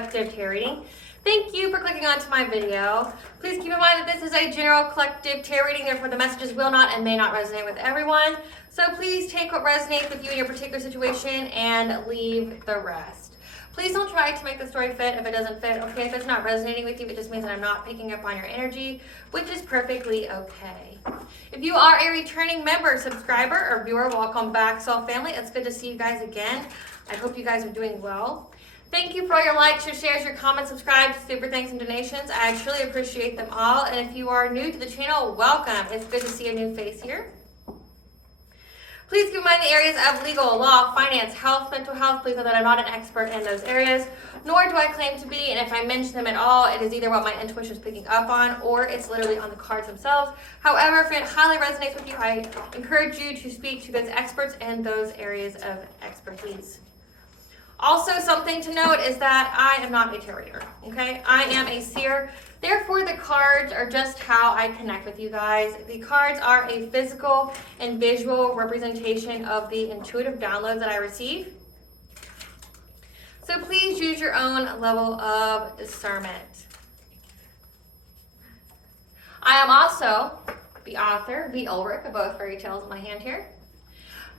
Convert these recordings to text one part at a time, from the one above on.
collective tarot reading. Thank you for clicking onto my video. Please keep in mind that this is a general collective tarot reading, therefore the messages will not and may not resonate with everyone. So please take what resonates with you in your particular situation and leave the rest. Please don't try to make the story fit if it doesn't fit, okay? If it's not resonating with you, it just means that I'm not picking up on your energy, which is perfectly okay. If you are a returning member, subscriber, or viewer, welcome back, Soul Family. It's good to see you guys again. I hope you guys are doing well. Thank you for all your likes, your shares, your comments, subscribes, super thanks, and donations. I truly appreciate them all. And if you are new to the channel, welcome. It's good to see a new face here. Please keep in mind the areas of legal, law, finance, health, mental health. Please know that I'm not an expert in those areas, nor do I claim to be. And if I mention them at all, it is either what my intuition is picking up on, or it's literally on the cards themselves. However, if it highly resonates with you, I encourage you to speak to those experts in those areas of expertise. Also, something to note is that I am not a tarot reader, okay? I am a seer. Therefore, the cards are just how I connect with you guys. The cards are a physical and visual representation of the intuitive downloads that I receive. So please use your own level of discernment. I am also the author, V. Ulrich, of both fairy tales in my hand here.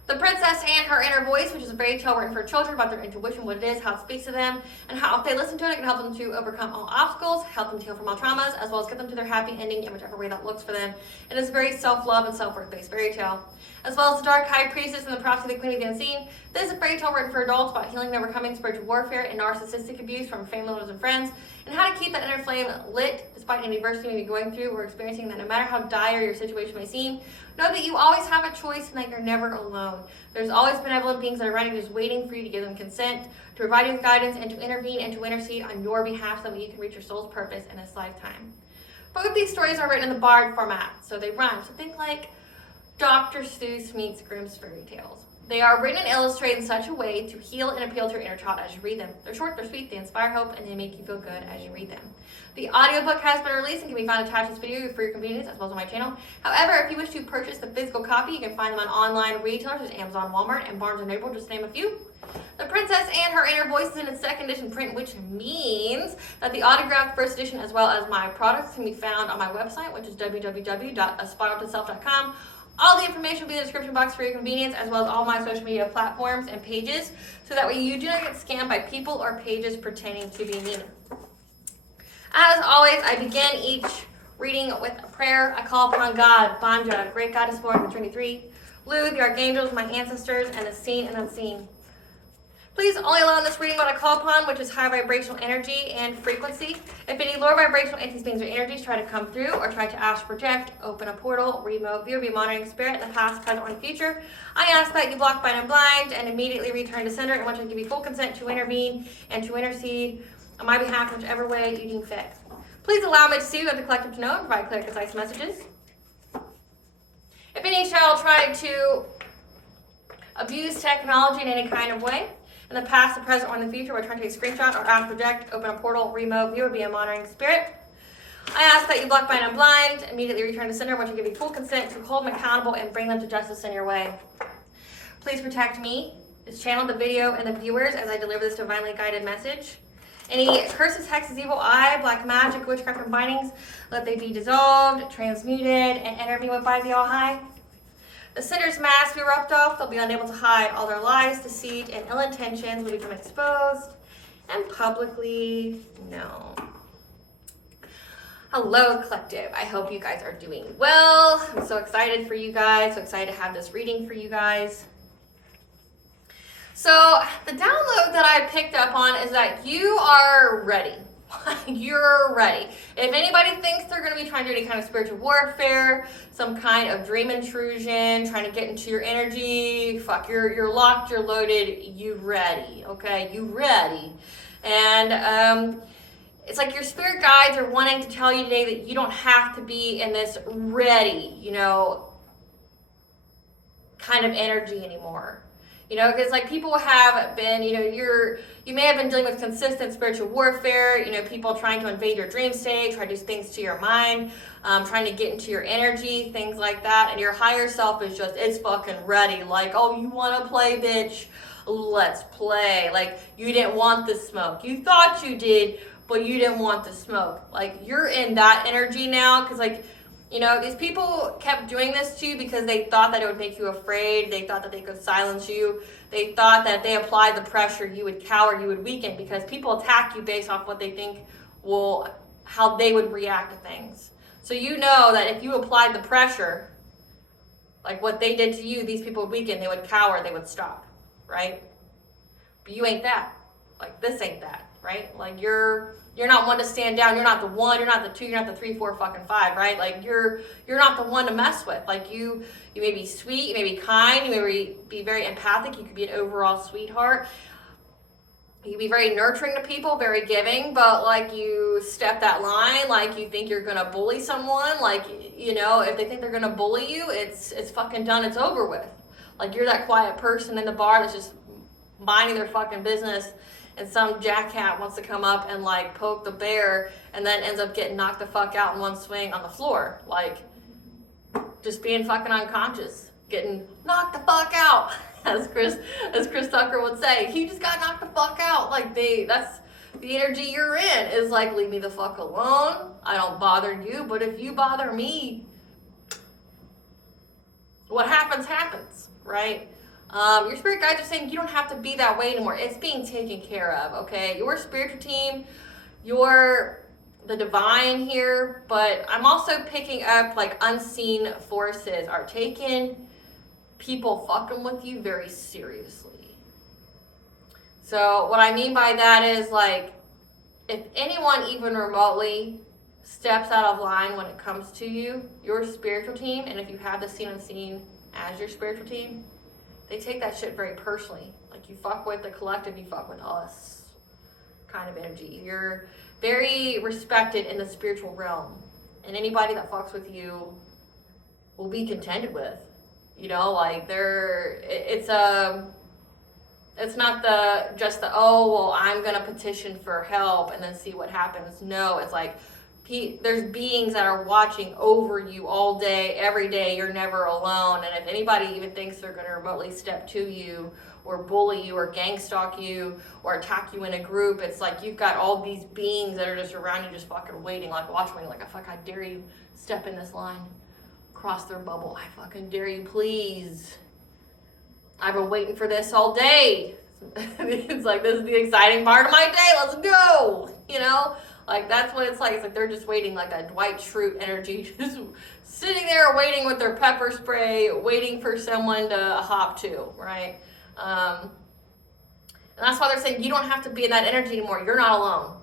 The Princess and Her Inner Voice, which is a fairy tale written for children about their intuition, what it is, how it speaks to them, and how if they listen to it, it can help them to overcome all obstacles, help them to heal from all traumas, as well as get them to their happy ending in whichever way that looks for them. It is a very self-love and self-worth based fairy tale. As well as The Dark High Priestess and The Prophecy of the Queen of the Unseen. This is a fairy tale written for adults about healing and overcoming spiritual warfare and narcissistic abuse from family members and friends, and how to keep that inner flame lit despite any adversity you may be going through or experiencing, that no matter how dire your situation may seem, know that you always have a choice and that you're never alone. There's always benevolent beings that are running, just waiting for you to give them consent, to provide you with guidance, and to intervene and to intercede on your behalf so that you can reach your soul's purpose in this lifetime. Both these stories are written in the Bard format, so they rhyme. So think like Dr. Seuss meets Grimm's fairy tales. They are written and illustrated in such a way to heal and appeal to your inner child as you read them. They're short, they're sweet, they inspire hope, and they make you feel good as you read them. The audiobook has been released and can be found attached to this video for your convenience, as well as on my channel. However, if you wish to purchase the physical copy, you can find them on online retailers such as Amazon, Walmart, and Barnes & Noble, just to name a few. The Princess and Her Inner Voice is in its second edition print, which means that the autographed first edition, as well as my products, can be found on my website, which is www.aspiraltotheself.com. All the information will be in the description box for your convenience, as well as all my social media platforms and pages, so that way you do not get scammed by people or pages pretending to be me. As always, I begin each reading with a prayer. I call upon God, Banja, Great Goddess born in the Trinity Three, Lu, the Archangels, my ancestors, and the seen and unseen. Please only allow in this reading what I call upon, which is high vibrational energy and frequency. If any lower vibrational entities, beings, or energies try to come through or try to astral project, open a portal, remote view, or be a monitoring spirit in the past, present, or future, I ask that you block, bind, and blind, and immediately return to sender, and once I give you full consent to intervene and to intercede on my behalf, whichever way you deem fit. Please allow me to see what the collective to know and provide clear, concise messages. If any shall try to abuse technology in any kind of way, in the past, the present, or in the future, return to a screenshot or astral project, open a portal, remote view, or be a monitoring spirit. I ask that you block, bind, and blind, immediately return to sender once you give you full consent to hold them accountable and bring them to justice in your way. Please protect me, this channel, the video, and the viewers as I deliver this divinely guided message. Any curses, hexes, evil eye, black magic, witchcraft, and bindings, let they be dissolved, transmuted, and intervened by the All-High. The sinner's mask be rubbed off. They'll be unable to hide all their lies, deceit, and ill intentions will become exposed and publicly known. Hello, collective. I hope you guys are doing well. I'm so excited for you guys. So excited to have this reading for you guys. So the download that I picked up on is that you are ready. You're ready. If anybody thinks they're going to be trying to do any kind of spiritual warfare, some kind of dream intrusion, trying to get into your energy, fuck, you're locked, you're loaded, you ready, okay? You ready. And it's like your spirit guides are wanting to tell you today that you don't have to be in this ready, kind of energy anymore. Because like people have been, you may have been dealing with consistent spiritual warfare, people trying to invade your dream state, try to do things to your mind, trying to get into your energy, things like that. And your higher self is just, it's fucking ready. Like, oh, you want to play, bitch? let's play. Like, you didn't want the smoke. You thought you did, but you didn't want the smoke. Like, you're in that energy now, because, like, you know, these people kept doing this to you because they thought that it would make you afraid. They thought that they could silence you. They thought that if they applied the pressure, you would cower, you would weaken, because people attack you based off what they think will, how they would react to things. So you know that if you applied the pressure, like what they did to you, these people would weaken, they would cower, they would stop, right? But you ain't that. Like, this ain't that, right? Like, you're not one to stand down. You're not the 1, you're not the 2, you're not the 3, 4, fucking 5, right? Like, you're not the one to mess with. Like, you may be sweet, you may be kind, you may be very empathic, you could be an overall sweetheart. You can be very nurturing to people, very giving, but, like, you step that line, like, you think you're gonna bully someone, like, you know, if they think they're gonna bully you, it's fucking done, it's over with. Like, you're that quiet person in the bar that's just minding their fucking business, and some jackhat wants to come up and, like, poke the bear, and then ends up getting knocked the fuck out in one swing on the floor. Like, just being fucking unconscious, getting knocked the fuck out. As Chris Tucker would say, he just got knocked the fuck out. Like, that's the energy you're in, is like, leave me the fuck alone. I don't bother you, but if you bother me, what happens, right? Your spirit guides are saying you don't have to be that way anymore. It's being taken care of, okay? Your spiritual team, you're the divine here, but I'm also picking up, like, unseen forces are taking people fucking with you very seriously. So what I mean by that is, like, if anyone even remotely steps out of line when it comes to you, your spiritual team, and if you have the seen unseen as your spiritual team, they take that shit very personally. Like, you fuck with the collective, you fuck with us kind of energy. You're very respected in the spiritual realm, and anybody that fucks with you will be contended with. You know, like, it's not just the, oh, well, I'm gonna petition for help and then see what happens. No, it's like, there's beings that are watching over you all day, every day. You're never alone. And if anybody even thinks they're gonna remotely step to you or bully you or gang stalk you or attack you in a group, it's like you've got all these beings that are just around you, just fucking waiting, like, watch me, like, I dare you step in this line. Cross their bubble. I fucking dare you, please. I've been waiting for this all day. It's like, this is the exciting part of my day. Let's go. You know, like, that's what it's like. It's like they're just waiting, like that Dwight Schrute energy, just sitting there waiting with their pepper spray, waiting for someone to hop to, right? And that's why they're saying you don't have to be in that energy anymore. You're not alone.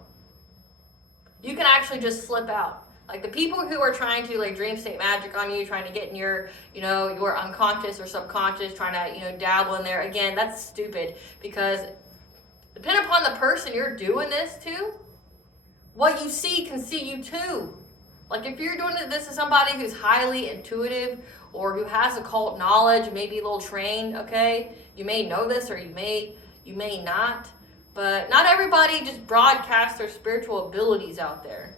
You can actually just slip out. Like, the people who are trying to, like, dream state magic on you, trying to get in your, you know, your unconscious or subconscious, trying to, you know, dabble in there, again, that's stupid, because depending upon the person you're doing this to, what you see can see you too. Like, if you're doing this to somebody who's highly intuitive or who has occult knowledge, maybe a little trained, okay, you may know this or you may not, but not everybody just broadcasts their spiritual abilities out there.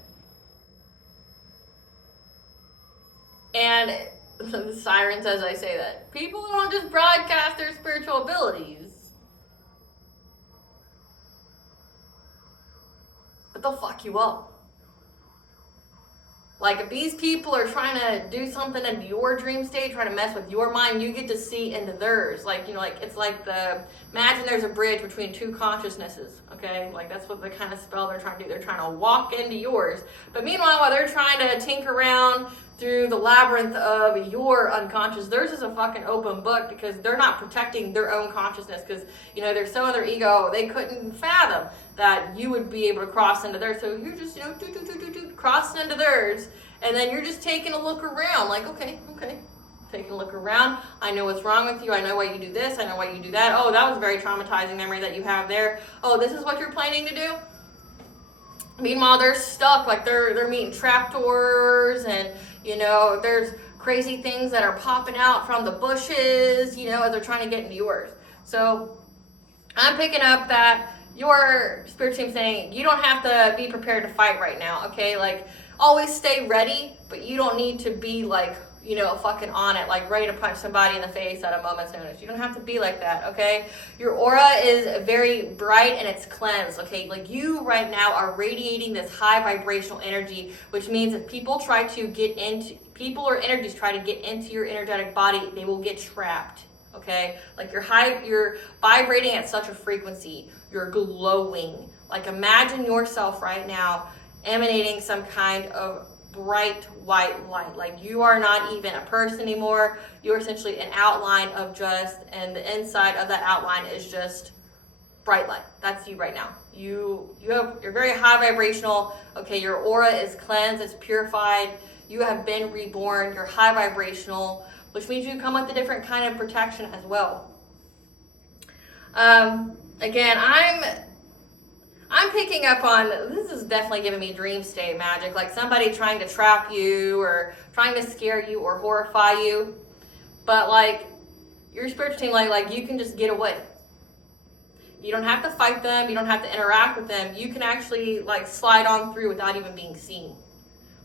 And the sirens, as I say that, people don't just broadcast their spiritual abilities, but they'll fuck you up. Like, if these people are trying to do something into your dream state, trying to mess with your mind, you get to see into theirs. Like, you know, like, it's like imagine there's a bridge between two consciousnesses, okay? Like, that's what the kind of spell they're trying to do. They're trying to walk into yours. But meanwhile, while they're trying to tinker around through the labyrinth of your unconscious, theirs is a fucking open book, because they're not protecting their own consciousness, because, you know, they're so in their ego, they couldn't fathom that you would be able to cross into theirs. So you're just, you know, crossing into theirs, and then you're just taking a look around, like, okay, taking a look around. I know what's wrong with you. I know why you do this. I know why you do that. Oh, that was a very traumatizing memory that you have there. Oh, this is what you're planning to do? Meanwhile, they're stuck, like they're meeting trapdoors, and, you know, there's crazy things that are popping out from the bushes, you know, as they're trying to get into yours. So I'm picking up that your spirit team saying you don't have to be prepared to fight right now, okay? Like, always stay ready, but you don't need to be, like, you know, fucking on it, like ready to punch somebody in the face at a moment's notice. You don't have to be like that, okay? Your aura is very bright and it's cleansed, okay? Like you right now are radiating this high vibrational energy, which means if people or energies try to get into your energetic body, they will get trapped, okay? Like you're vibrating at such a frequency. You're glowing. Like imagine yourself right now emanating some kind of bright white light. Like you are not even a person anymore. You're essentially an outline of and the inside of that outline is just bright light. That's you right now. You're very high vibrational. Okay, your aura is cleansed, it's purified. You have been reborn. You're high vibrational, which means you come with a different kind of protection as well. Again, I'm picking up on, this is definitely giving me dream state magic, like somebody trying to trap you or trying to scare you or horrify you. But like your spiritual team, like you can just get away. You don't have to fight them. You don't have to interact with them. You can actually like slide on through without even being seen.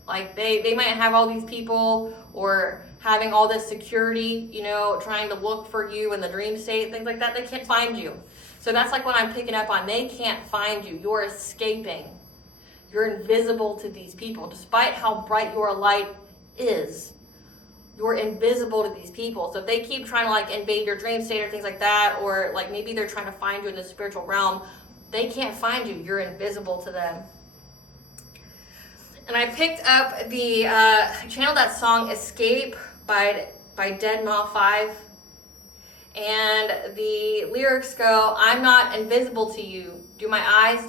Like they might have all these people or having all this security, you know, trying to look for you in the dream state, things like that. They can't find you. So that's like what I'm picking up on. They can't find you. You're escaping. You're invisible to these people. Despite how bright your light is, you're invisible to these people. So if they keep trying to like invade your dream state or things like that, or like maybe they're trying to find you in the spiritual realm, they can't find you. You're invisible to them. And I picked up the, channeled that song Escape by Deadmau 5. And the lyrics go, I'm not invisible to you. Do my eyes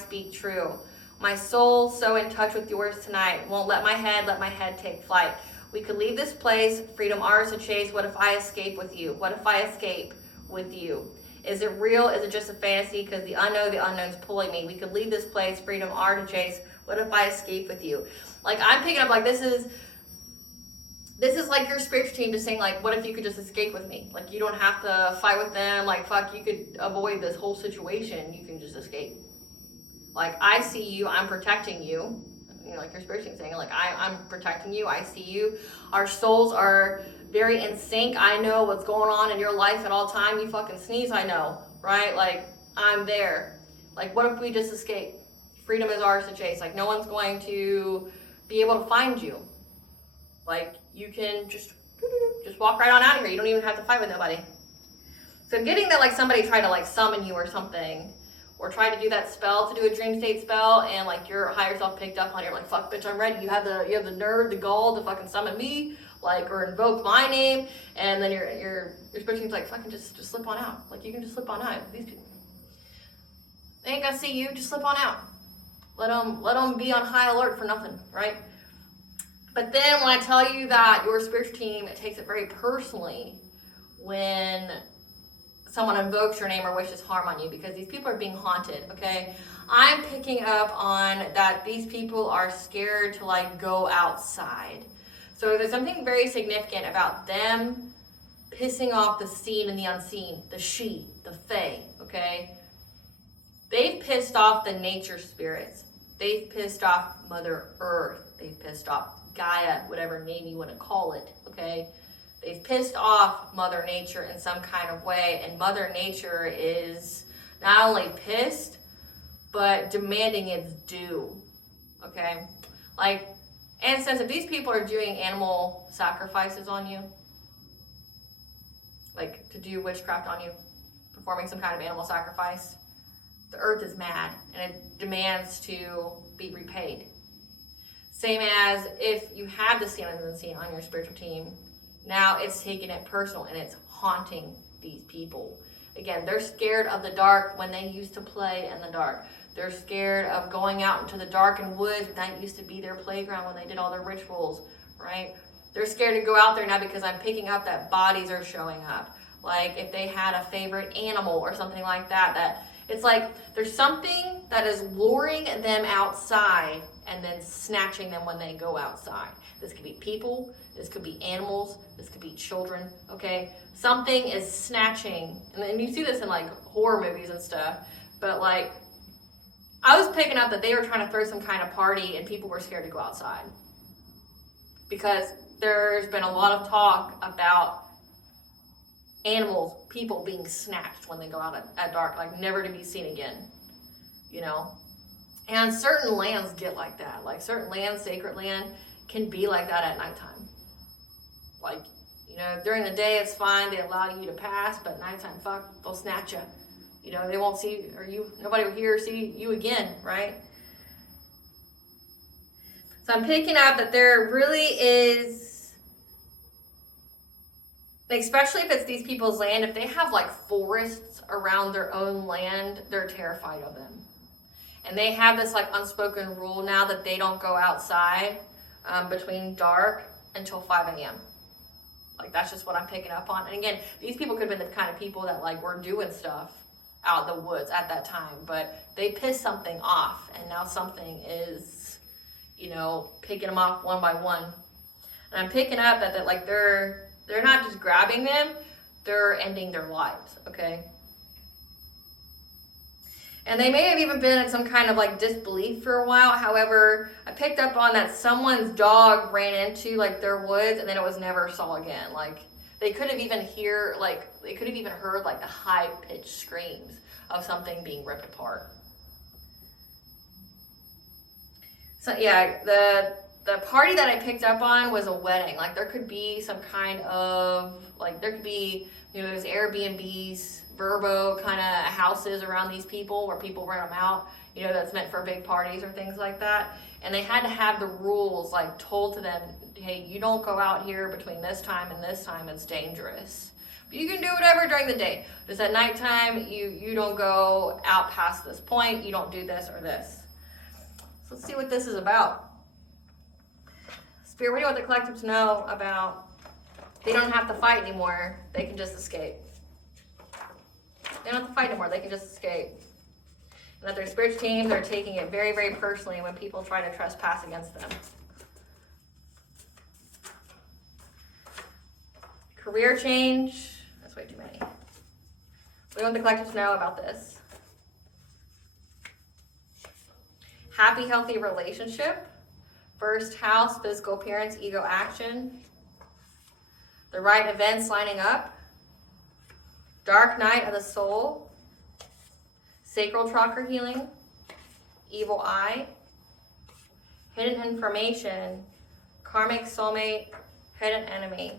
speak true? My soul so in touch with yours tonight. Won't let my head take flight. We could leave this place, freedom ours to chase. What if I escape with you? What if I escape with you? Is it real? Is it just a fantasy? Because the unknown's pulling me. We could leave this place, freedom ours to chase. What if I escape with you? Like I'm picking up like this is like your spiritual team just saying like, what if you could just escape with me? Like you don't have to fight with them. Like fuck, you could avoid this whole situation. You can just escape. Like I see you, I'm protecting you. You know, like your spiritual team saying like, I'm protecting you, I see you. Our souls are very in sync. I know what's going on in your life at all time. You fucking sneeze, I know, right? Like I'm there. Like what if we just escape? Freedom is ours to chase. Like no one's going to be able to find you. Like you can just walk right on out of here. You don't even have to fight with nobody. So getting that like somebody tried to like summon you or something, or try to do that spell, to do a dream state spell, and like your higher self picked up on it, you're like, fuck bitch, I'm ready. You have the nerve, the gall to fucking summon me, like, or invoke my name, and then your spiritual team's like, fucking just slip on out. Like you can just slip on out. These people, they ain't gonna see you, just slip on out. Let them be on high alert for nothing, right? But then when I tell you that your spiritual team takes it very personally when someone invokes your name or wishes harm on you, because these people are being haunted, okay? I'm picking up on that these people are scared to like go outside. So there's something very significant about them pissing off the seen and the unseen, the she, the fae, okay? They've pissed off the nature spirits. They've pissed off Mother Earth. They've pissed off Gaia, whatever name you want to call it, okay? They've pissed off Mother Nature in some kind of way, and Mother Nature is not only pissed, but demanding its due, okay? Like, and since if these people are doing animal sacrifices on you, like to do witchcraft on you, performing some kind of animal sacrifice, the earth is mad and it demands to be repaid. Same as if you have the seen and the unseen on your spiritual team, now it's taking it personal and it's haunting these people. Again, they're scared of the dark when they used to play in the dark. They're scared of going out into the darkened woods. That used to be their playground when they did all their rituals, right? They're scared to go out there now because I'm picking up that bodies are showing up. Like if they had a favorite animal or something like that, that it's like there's something that is luring them outside and then snatching them when they go outside. This could be people, this could be animals, this could be children, okay? Something is snatching, and you see this in like horror movies and stuff, but like, I was picking up that they were trying to throw some kind of party and people were scared to go outside. because there's been a lot of talk about animals, people being snatched when they go out at dark, like never to be seen again, you know. And certain lands get like that. Like certain lands, sacred land, can be like that at nighttime. Like, you know, during the day it's fine, they allow you to pass, but nighttime, fuck, they'll snatch you. You know, they won't see, or you, nobody will hear or see you again, right? So I'm picking up that there really is, especially if it's these people's land, if they have like forests around their own land, they're terrified of them. And they have this like unspoken rule now that they don't go outside between dark until 5 a.m. Like that's just what I'm picking up on. And again, these people could have been the kind of people that like were doing stuff out in the woods at that time, but they pissed something off, and now something is, you know, picking them off one by one. And I'm picking up that like they're not just grabbing them, they're ending their lives, okay? And they may have even been in some kind of like disbelief for a while. However, I picked up on that someone's dog ran into like their woods and then it was never saw again. Like they could have even heard like the high-pitched screams of something being ripped apart. So yeah, the party that I picked up on was a wedding. Like there could be some kind of, like there could be, you know, there's Airbnbs, Verbo kind of houses around these people where people rent them out, you know, that's meant for big parties or things like that. And they had to have the rules like told to them, hey, you don't go out here between this time and this time, it's dangerous. But you can do whatever during the day. Just at nighttime, you don't go out past this point, you don't do this or this. So let's see what this is about. Spirit, what do you want the collective to know about? They don't have to fight anymore, they can just escape. They don't have to fight anymore, they can just escape. And that their spiritual teams are taking it very, very personally when people try to trespass against them. Career change, that's way too many. What do you want the collective to know about this? Happy, healthy relationship. First house, physical appearance, ego action. The right events lining up. Dark night of the soul. Sacral chakra healing. Evil eye. Hidden information. Karmic soulmate. Hidden enemy.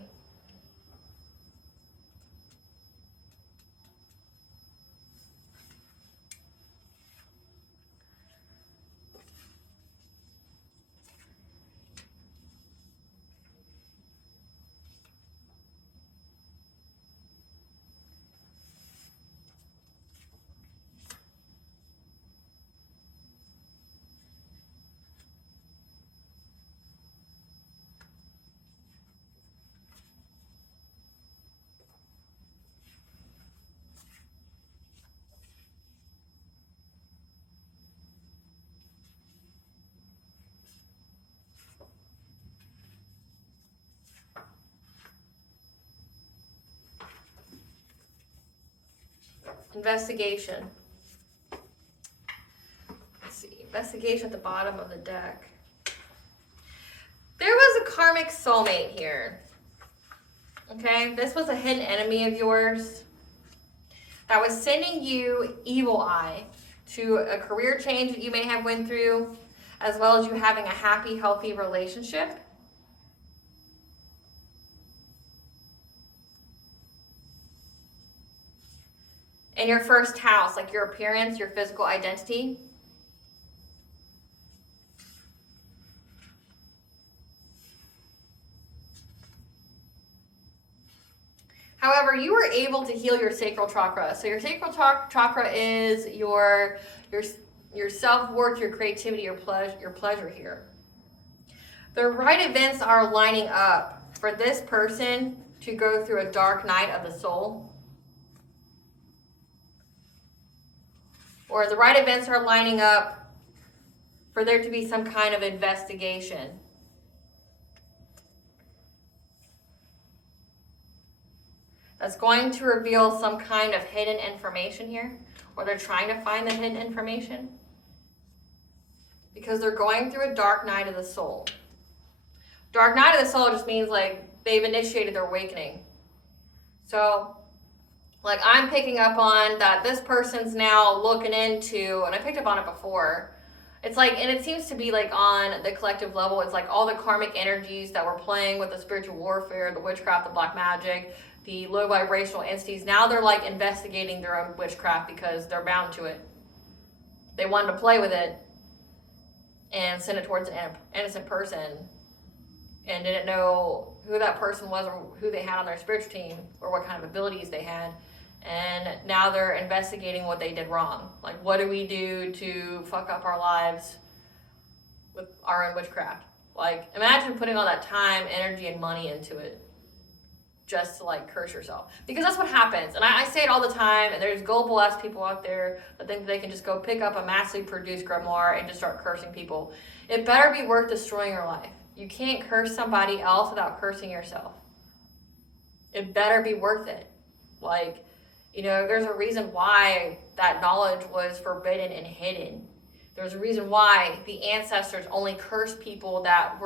Investigation. Let's see. Investigation at the bottom of the deck. There was a karmic soulmate here. Okay, this was a hidden enemy of yours that was sending you evil eye to a career change that you may have went through, as well as you having a happy, healthy relationship. In your first house, like your appearance, your physical identity. However, you were able to heal your sacral chakra. So your sacral chakra is your self-worth, your creativity, your pleasure here. The right events are lining up for this person to go through a dark night of the soul. Or the right events are lining up for there to be some kind of investigation. That's going to reveal some kind of hidden information here, or they're trying to find the hidden information. Because they're going through a dark night of the soul. Dark night of the soul just means like they've initiated their awakening. So like I'm picking up on that this person's now looking into, and I picked up on it before, it's like, and it seems to be like on the collective level, it's like all the karmic energies that we're playing with the spiritual warfare, the witchcraft, the black magic, the low vibrational entities, now they're like investigating their own witchcraft because they're bound to it. They wanted to play with it and send it towards an innocent person and didn't know who that person was or who they had on their spiritual team or what kind of abilities they had. And now they're investigating what they did wrong. Like, what do we do to fuck up our lives with our own witchcraft? Like, imagine putting all that time, energy, and money into it just to, like, curse yourself. Because that's what happens. And I say it all the time, and there's gullible-ass people out there that think they can just go pick up a massively produced grimoire and just start cursing people. It better be worth destroying your life. You can't curse somebody else without cursing yourself. It better be worth it. Like, you know, there's a reason why that knowledge was forbidden and hidden. There's a reason why the ancestors only cursed people that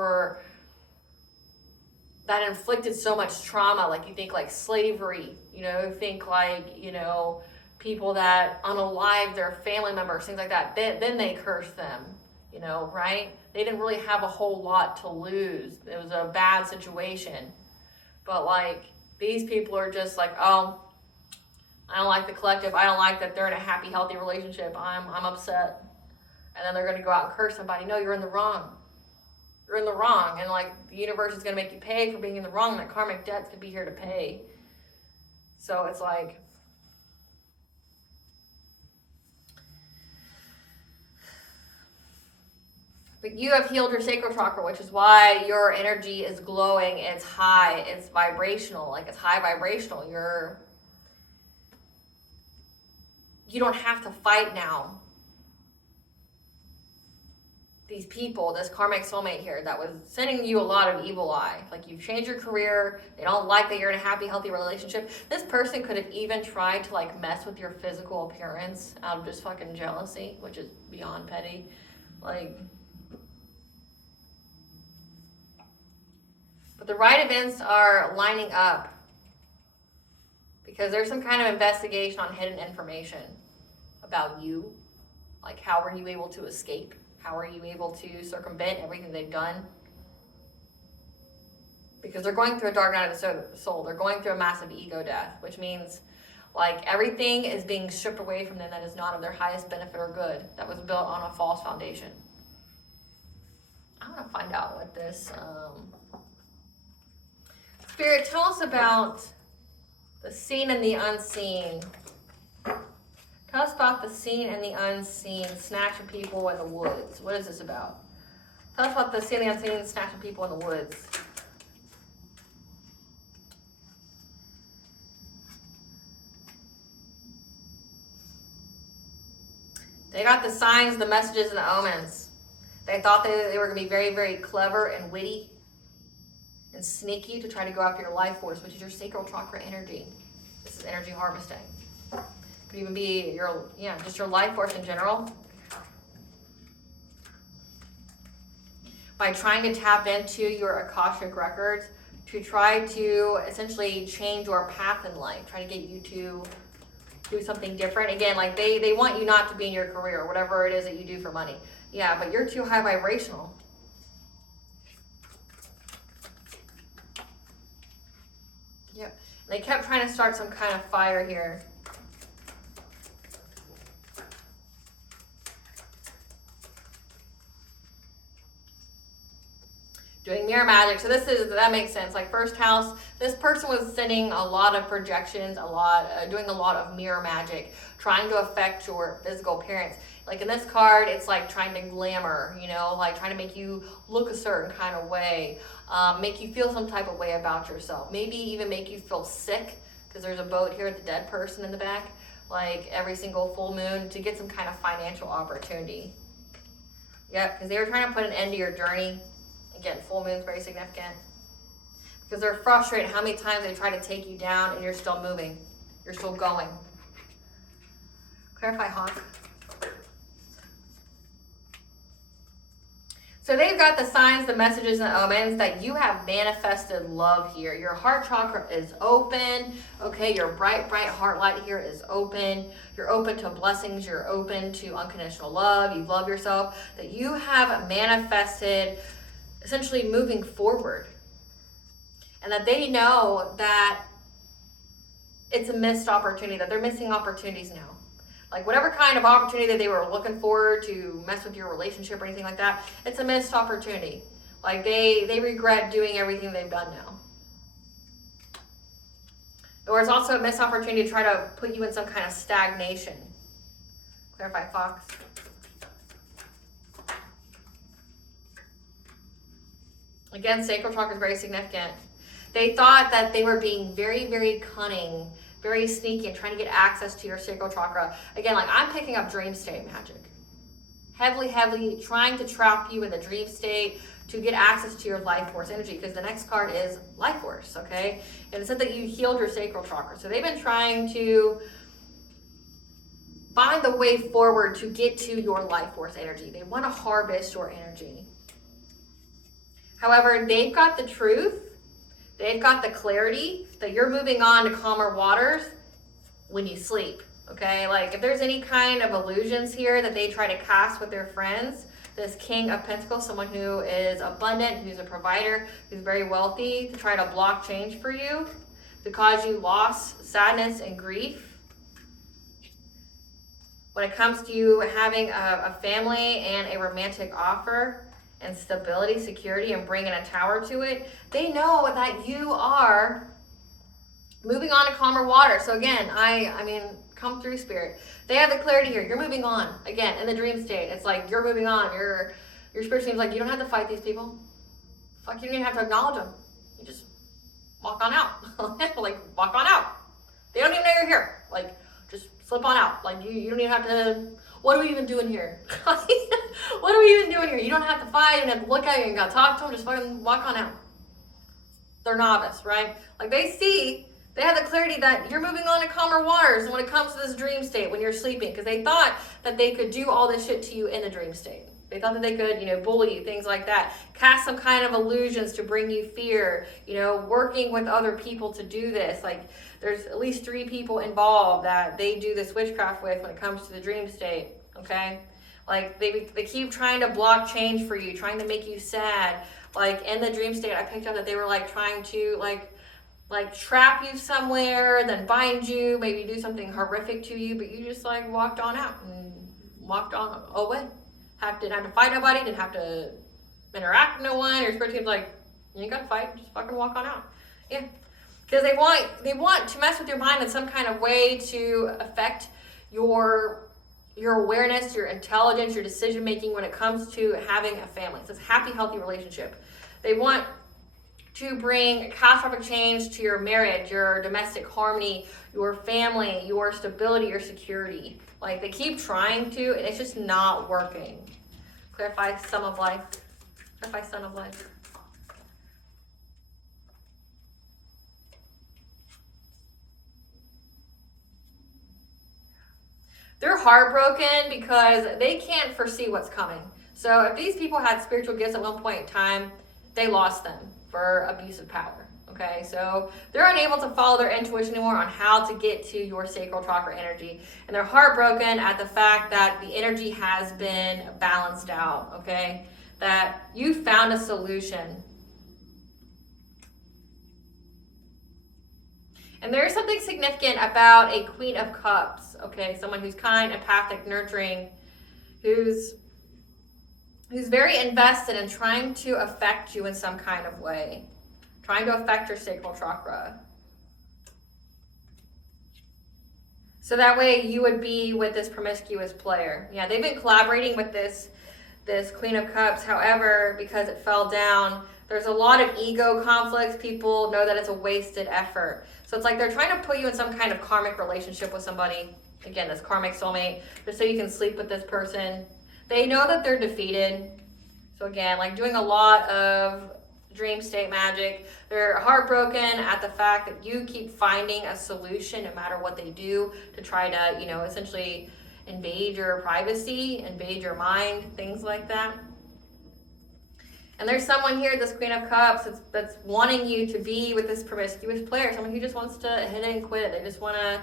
inflicted so much trauma. Like, you think like slavery, you know, think like, you know, people that unalived their family members, things like that. Then they curse them, you know, right? They didn't really have a whole lot to lose. It was a bad situation. But like, these people are just like, oh, I don't like the collective. I don't like that they're in a happy, healthy relationship. I'm upset. And then they're going to go out and curse somebody. No, you're in the wrong. You're in the wrong. And like, the universe is going to make you pay for being in the wrong. That karmic debt's going to be here to pay. So it's like, but you have healed your sacral chakra, which is why your energy is glowing. It's high. It's vibrational. Like, it's high vibrational. You don't have to fight now. These people, this karmic soulmate here that was sending you a lot of evil eye. Like, you've changed your career. They don't like that you're in a happy, healthy relationship. This person could have even tried to like mess with your physical appearance out of just fucking jealousy, which is beyond petty. Like, but the right events are lining up because there's some kind of investigation on hidden information about you. Like, how were you able to escape? How are you able to circumvent everything they've done? Because they're going through a dark night of the soul. They're going through a massive ego death, which means like everything is being stripped away from them that is not of their highest benefit or good, that was built on a false foundation. I want to find out what this... Spirit, tell us about the seen and the unseen. Tell us about the seen and the unseen, snatching people in the woods. What is this about? Tell us about the seen and the unseen, snatching people in the woods. They got the signs, the messages, and the omens. They thought they were going to be very, very clever and witty and sneaky to try to go after your life force, which is your sacral chakra energy. This is energy harvesting. Could even be your, just your life force in general. By trying to tap into your Akashic records to try to essentially change your path in life, try to get you to do something different. Again, like they want you not to be in your career or whatever it is that you do for money. Yeah, but you're too high vibrational. Yep. They kept trying to start some kind of fire here. Doing mirror magic. So that makes sense. Like first house, this person was sending a lot of projections, doing a lot of mirror magic, trying to affect your physical appearance. Like in this card, it's like trying to glamour, like trying to make you look a certain kind of way, make you feel some type of way about yourself. Maybe even make you feel sick, because there's a boat here with the dead person in the back, like every single full moon, to get some kind of financial opportunity. Yep, because they were trying to put an end to your journey. Again, full moon's very significant. Because they're frustrated how many times they try to take you down and you're still moving. You're still going. Clarify, Hawk. So they've got the signs, the messages, and omens that you have manifested love here. Your heart chakra is open. Okay, your bright heart light here is open. You're open to blessings. You're open to unconditional love. You love yourself. That you have manifested essentially moving forward. And that they know that it's a missed opportunity, that they're missing opportunities now. Like whatever kind of opportunity that they were looking for to mess with your relationship or anything like that, it's a missed opportunity. Like they regret doing everything they've done now. Or it's also a missed opportunity to try to put you in some kind of stagnation. Clarify, Fox. Again, sacral chakra is very significant. They thought that they were being very cunning, very sneaky, and trying to get access to your sacral chakra. Again, like I'm picking up dream state magic. Heavily trying to trap you in the dream state to get access to your life force energy, because the next card is life force, okay? And it said that you healed your sacral chakra. So they've been trying to find the way forward to get to your life force energy. They want to harvest your energy. However, they've got the truth. They've got the clarity that you're moving on to calmer waters when you sleep, okay? Like if there's any kind of illusions here that they try to cast with their friends, this King of Pentacles, someone who is abundant, who's a provider, who's very wealthy, to try to block change for you, to cause you loss, sadness, and grief. When it comes to you having a family and a romantic offer, and stability, security, and bringing a tower to it, they know that you are moving on to calmer water. So again, I mean, come through, Spirit. They have the clarity here. You're moving on. Again, in the dream state, it's like you're moving on. Your spirit seems like you don't have to fight these people. Fuck, you don't even have to acknowledge them. You just walk on out. Like, walk on out. They don't even know you're here. Like, just slip on out. Like, you don't even have to... What are we even doing here? What are we even doing here? You don't have to fight, you don't have to look at you, you gotta talk to them, just fucking walk on out. They're novice, right? Like they have the clarity that you're moving on to calmer waters when it comes to this dream state when you're sleeping, because they thought that they could do all this shit to you in the dream state. They thought that they could, bully you, things like that. Cast some kind of illusions to bring you fear, working with other people to do this. Like, there's at least 3 people involved that they do this witchcraft with when it comes to the dream state, okay? Like, they keep trying to block change for you, trying to make you sad. Like, in the dream state, I picked up that they were, like, trying to, like trap you somewhere, then bind you, maybe do something horrific to you, but you just, like, walked on out and walked on away. Didn't have to fight nobody, didn't have to interact with no one. Your spirit team's like, you ain't gotta fight, just fucking walk on out. Yeah. Because they want to mess with your mind in some kind of way to affect your awareness, your intelligence, your decision making when it comes to having a family. It's a happy, healthy relationship. They want to bring catastrophic change to your marriage, your domestic harmony, your family, your stability, your security. Like, they keep trying to, and it's just not working. Clarify Son of Life. Clarify Son of Life. They're heartbroken because they can't foresee what's coming. So if these people had spiritual gifts at one point in time, they lost them for abuse of power. Okay, so they're unable to follow their intuition anymore on how to get to your sacral chakra energy. And they're heartbroken at the fact that the energy has been balanced out, okay? That you found a solution. And there's something significant about a Queen of Cups, okay? Someone who's kind, empathic, nurturing, who's very invested in trying to affect you in some kind of way. Trying to affect your sacral chakra. So that way you would be with this promiscuous player. Yeah, they've been collaborating with this Queen of Cups. However, because it fell down, there's a lot of ego conflicts. People know that it's a wasted effort. So it's like they're trying to put you in some kind of karmic relationship with somebody. Again, this karmic soulmate, just so you can sleep with this person. They know that they're defeated. So again, like doing a lot of dream state magic. They're heartbroken at the fact that you keep finding a solution no matter what they do to try to, essentially invade your privacy, invade your mind, things like that. And there's someone here, this Queen of Cups, that's wanting you to be with this promiscuous player, someone who just wants to hit it and quit. They just want to,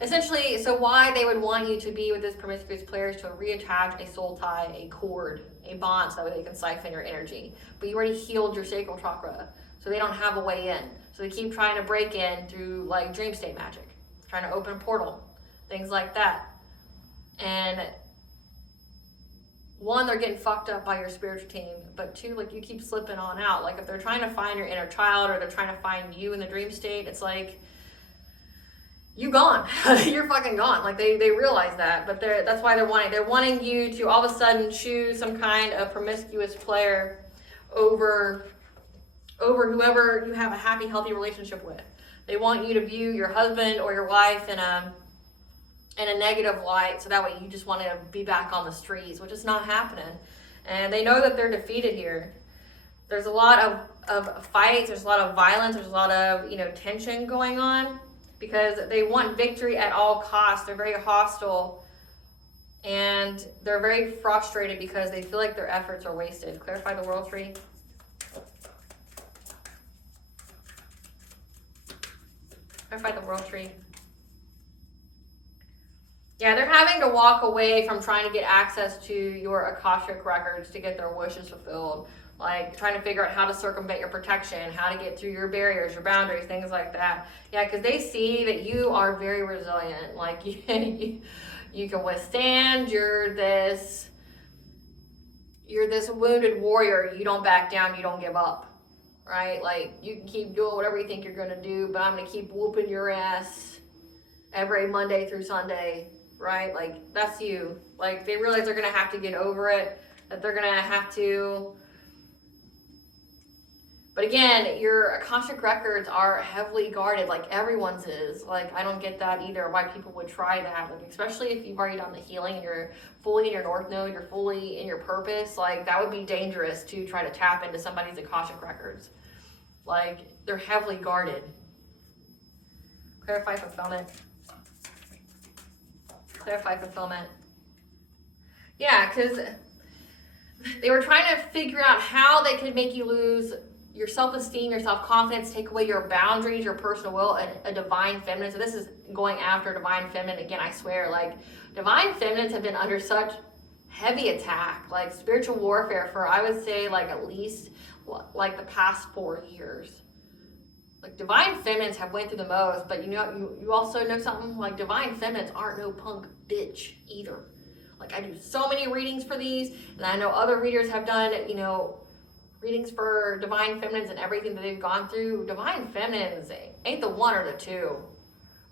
essentially, so why they would want you to be with this promiscuous player is to reattach a soul tie, a cord, a bond, so that way they can siphon your energy. But you already healed your sacral chakra, so they don't have a way in. So they keep trying to break in through like dream state magic, trying to open a portal, things like that. And one, they're getting fucked up by your spiritual team, but two, like you keep slipping on out. Like if they're trying to find your inner child or they're trying to find you in the dream state, it's like, you gone. You're fucking gone. Like they realize that, but that's why they're wanting you to all of a sudden choose some kind of promiscuous player over whoever you have a happy, healthy relationship with. They want you to view your husband or your wife in a negative light, so that way you just want to be back on the streets, which is not happening. And they know that they're defeated here. There's a lot of fights, there's a lot of violence, there's a lot of tension going on, because they want victory at all costs. They're very hostile, and they're very frustrated because they feel like their efforts are wasted. Clarify the world tree. Clarify the world tree. Yeah, they're having to walk away from trying to get access to your Akashic records to get their wishes fulfilled. Like trying to figure out how to circumvent your protection, how to get through your barriers, your boundaries, things like that. Yeah, because they see that you are very resilient. Like you can withstand. You're this wounded warrior. You don't back down. You don't give up. Right? Like you can keep doing whatever you think you're going to do, but I'm going to keep whooping your ass every Monday through Sunday. Right? Like that's you. Like they realize they're going to have to get over it, that they're going to have to. But again, your Akashic records are heavily guarded, like everyone's is. Like I don't get that either, why people would try that. Like especially if you've already done the healing and you're fully in your North Node, you're fully in your purpose, like that would be dangerous to try to tap into somebody's Akashic records. Like they're heavily guarded. Clarify fulfillment. Clarify fulfillment. Yeah, because they were trying to figure out how they could make you lose your self-esteem, your self-confidence, take away your boundaries, your personal will, and a divine feminine. So this is going after divine feminine. Again, I swear, like divine feminines have been under such heavy attack, like spiritual warfare for, I would say, like at least like the past 4 years. Like divine feminines have went through the most, but you also know something, like divine feminines aren't no punk bitch either. Like I do so many readings for these, and I know other readers have done, readings for divine feminines and everything that they've gone through. Divine feminines ain't the one or the two.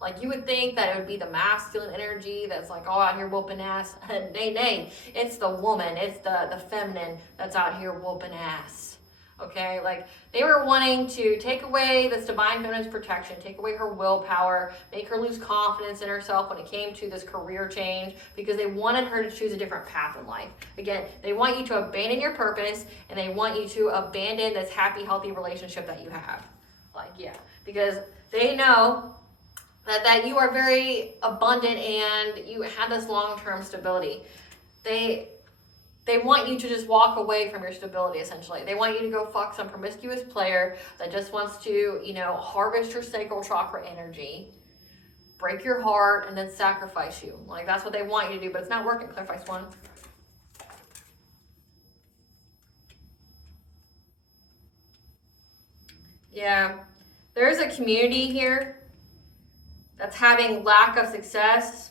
Like you would think that it would be the masculine energy that's like all out here whooping ass. Nay, it's the woman, it's the feminine that's out here whooping ass. Okay, like they were wanting to take away this divine feminine's protection, take away her willpower, make her lose confidence in herself when it came to this career change, because they wanted her to choose a different path in life. Again, they want you to abandon your purpose, and they want you to abandon this happy, healthy relationship that you have. Like, yeah, because they know that you are very abundant and you have this long-term stability. They want you to just walk away from your stability, essentially. They want you to go fuck some promiscuous player that just wants to, harvest your sacral chakra energy, break your heart, and then sacrifice you. Like, that's what they want you to do, but it's not working. Clarify, Swan. Yeah. There's a community here that's having lack of success,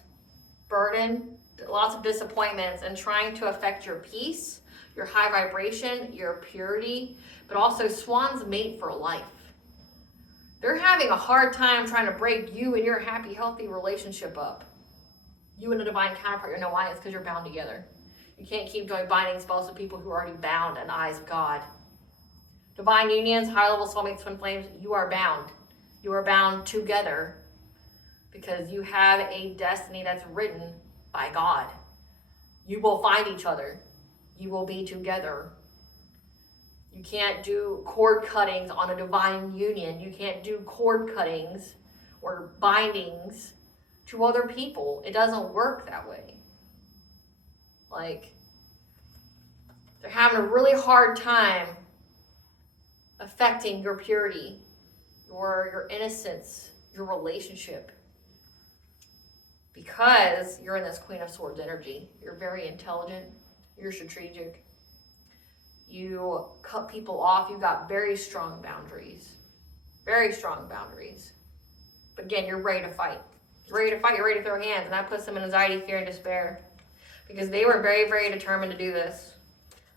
burden, lots of disappointments, and trying to affect your peace, your high vibration, your purity, but also Swan's mate for life. They're having a hard time trying to break you and your happy, healthy relationship up. You and a divine counterpart. You know why? It's because you're bound together. You can't keep doing binding spells with people who are already bound in the eyes of God. Divine unions, high-level soulmates, twin flames, you are bound. You are bound together because you have a destiny that's written by God. You will find each other. You will be together. You can't do cord cuttings on a divine union. You can't do cord cuttings or bindings to other people. It doesn't work that way. Like, they're having a really hard time affecting your purity, your innocence, your relationship. Because you're in this Queen of Swords energy. You're very intelligent. You're strategic. You cut people off. You've got very strong boundaries. Very strong boundaries. But again, you're ready to fight. You're ready to fight. You're ready to throw hands. And that puts them in anxiety, fear, and despair. Because they were very, very determined to do this.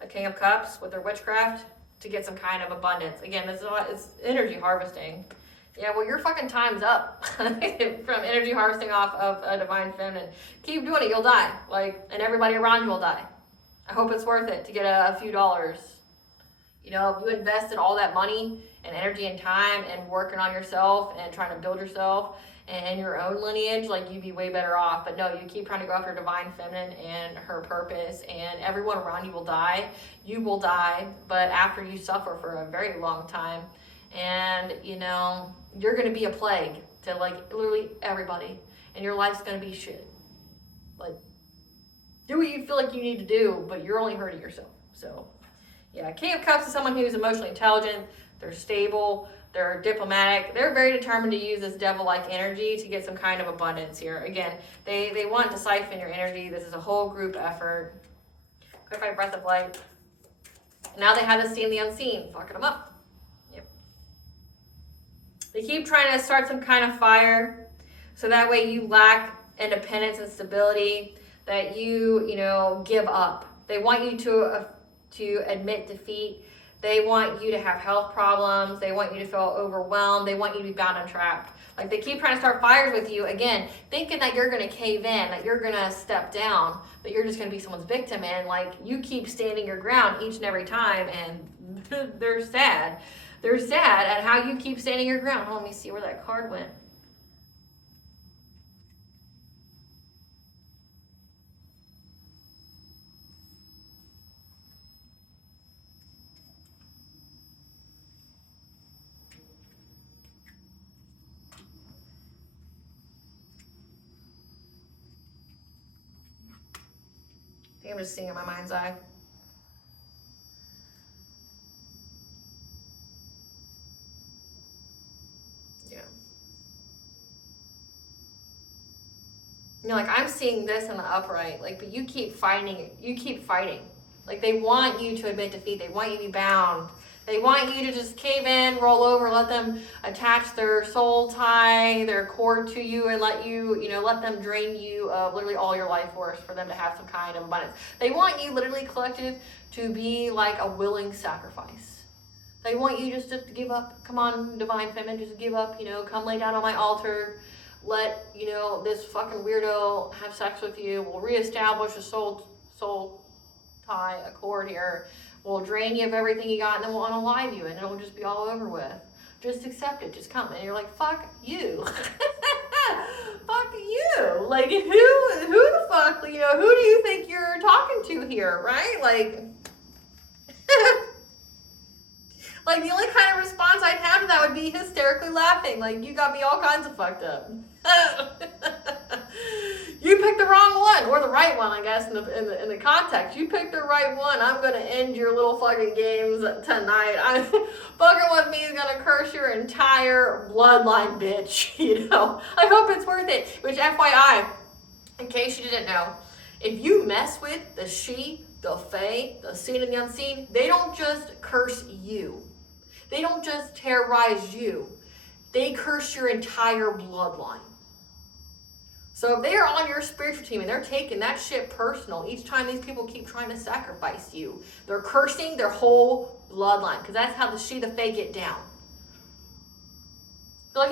A King of Cups with their witchcraft to get some kind of abundance. Again, this is it's energy harvesting. Yeah, well, your fucking time's up from energy harvesting off of a divine feminine. Keep doing it, you'll die. And everybody around you will die. I hope it's worth it to get a few dollars. You know, if you invested all that money and energy and time and working on yourself and trying to build yourself and your own lineage, you'd be way better off. But no, you keep trying to go after divine feminine and her purpose, and everyone around you will die. You will die, but after you suffer for a very long time. And, you're going to be a plague to, literally everybody. And your life's going to be shit. Do what you feel like you need to do, but you're only hurting yourself. So, yeah, King of Cups is someone who's emotionally intelligent. They're stable. They're diplomatic. They're very determined to use this devil-like energy to get some kind of abundance here. Again, they want to siphon your energy. This is a whole group effort. Clarify breath of light. Now they have the seen the unseen, fucking them up. Yep. They keep trying to start some kind of fire, so that way you lack independence and stability, that you give up. They want you to admit defeat. They want you to have health problems. They want you to feel overwhelmed. They want you to be bound and trapped. They keep trying to start fires with you, again, thinking that you're going to cave in, that you're going to step down, that you're just going to be someone's victim. And you keep standing your ground each and every time, and they're sad. They're sad at how you keep standing your ground. Let me see where that card went. I'm just seeing in my mind's eye. Yeah. I'm seeing this in the upright, but you keep fighting. You keep fighting. They want you to admit defeat. They want you to be bound. They want you to just cave in, roll over, let them attach their soul tie, their cord to you, and let them drain you of literally all your life force for them to have some kind of abundance. They want you, literally, collective, to be like a willing sacrifice. They want you just to give up. Come on, divine feminine, just give up. Come lay down on my altar. Let this fucking weirdo have sex with you. We'll reestablish a soul tie, a cord here. We'll drain you of everything you got, and then we'll unalive you, and it'll just be all over with. Just accept it. Just come. And you're like, fuck you. Fuck you. Who the fuck, who do you think you're talking to here, right? The only kind of response I'd have to that would be hysterically laughing. You got me all kinds of fucked up. You picked the wrong one, or the right one, I guess, in the context. You picked the right one. I'm gonna end your little fucking games tonight. Fucking with me is gonna curse your entire bloodline, bitch. I hope it's worth it. Which, FYI, in case you didn't know, if you mess with the she, the fae, the seen and the unseen, they don't just curse you. They don't just terrorize you. They curse your entire bloodline. So if they are on your spiritual team and they're taking that shit personal, each time these people keep trying to sacrifice you, they're cursing their whole bloodline, because that's how the she, the fae get down. So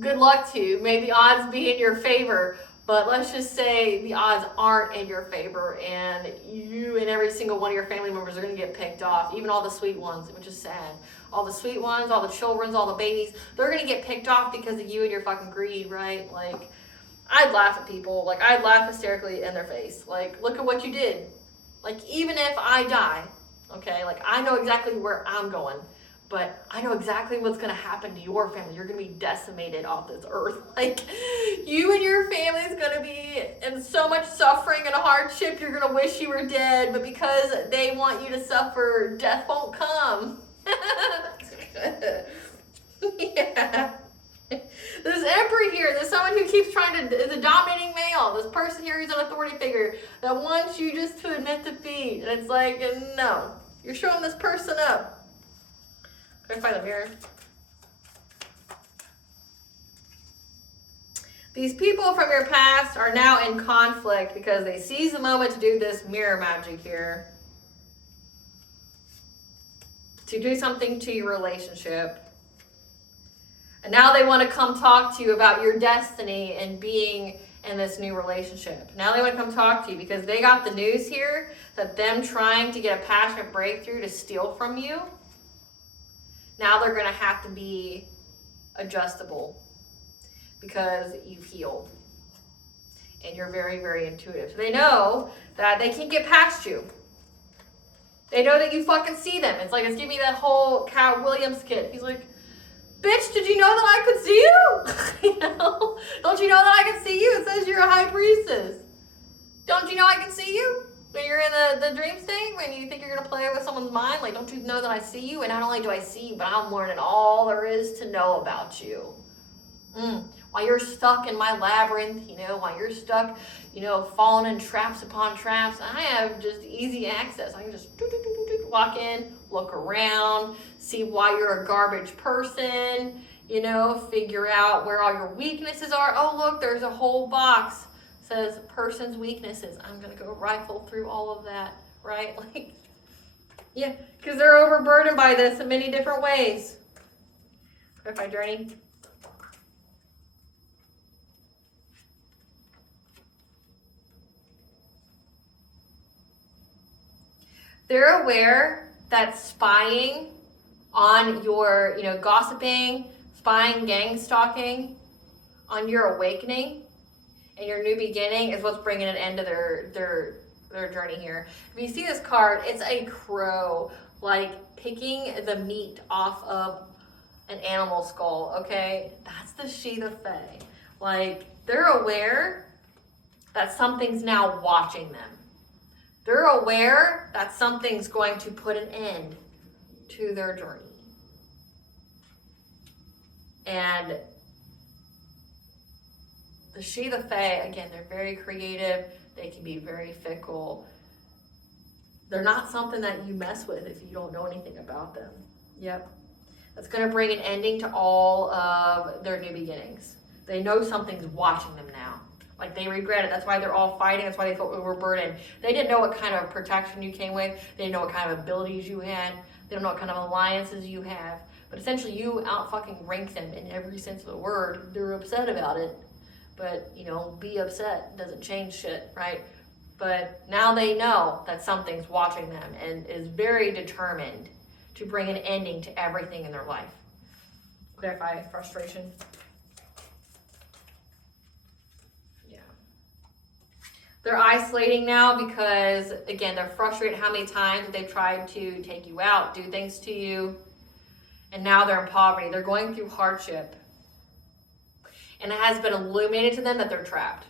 good luck to you. May the odds be in your favor, but let's just say the odds aren't in your favor, and you and every single one of your family members are going to get picked off, even all the sweet ones, which is sad. All the sweet ones, all the children, all the babies, they're going to get picked off because of you and your fucking greed, right? I'd laugh at people. I'd laugh hysterically in their face. Look at what you did. Even if I die, okay? I know exactly where I'm going. but I know exactly what's going to happen to your family. You're going to be decimated off this earth. Like, you and your family is going to be in so much suffering and hardship, you're going to wish you were dead, but because they want you to suffer, death won't come. Yeah. This emperor here, there's someone who keeps trying to, is a dominating male. This person here is an authority figure that wants you just to admit defeat. And it's like, no, you're showing this person up. Can I find the mirror? These people from your past are now in conflict because they seize the moment to do this mirror magic here. To do something to your relationship. And now they want to come talk to you about your destiny and being in this new relationship. Now they want to come talk to you because they got the news here that them trying to get a passionate breakthrough to steal from you, now they're going to have to be adjustable because you've healed. And you're very, very intuitive. So they know that they can't get past you. They know that you fucking see them. It's like, it's giving me that whole Cat Williams skit. He's like, bitch, did you know that I could see you? You know? Don't you know that I can see you? It says you're a high priestess. Don't you know I can see you? When you're in the dream state, when you think you're going to play with someone's mind, like, don't you know that I see you? And not only do I see you, but I'm learning all there is to know about you. While you're stuck in my labyrinth, you know, while you're stuck, you know, falling in traps upon traps, I have just easy access. I can just walk in, look around, see why you're a garbage person, you know, figure out where all your weaknesses are. Oh, look, there's a whole box. Says person's weaknesses. I'm going to go rifle through all of that, right? Like, yeah, because they're overburdened by this in many different ways. If I journey. They're aware that spying on your, you know, gossiping, spying, gang stalking on your awakening and your new beginning is what's bringing an end to their journey here. If you see this card, it's a crow, like picking the meat off of an animal skull, okay? That's the she, the fae. Like, they're aware that something's now watching them. They're aware that something's going to put an end to their journey. And the she, the fae, again, they're very creative. They can be very fickle. They're not something that you mess with if you don't know anything about them. Yep. That's going to bring an ending to all of their new beginnings. They know something's watching them now. Like, they regret it. That's why they're all fighting. That's why they feel overburdened. They didn't know what kind of protection you came with. They didn't know what kind of abilities you had. They don't know what kind of alliances you have. But essentially, you out-fucking rank them in every sense of the word. They're upset about it. But, you know, be upset doesn't change shit, right? But now they know that something's watching them and is very determined to bring an ending to everything in their life. Clarify frustration. They're isolating now because, again, they're frustrated how many times they've tried to take you out, do things to you, and now they're in poverty. They're going through hardship. And it has been illuminated to them that they're trapped.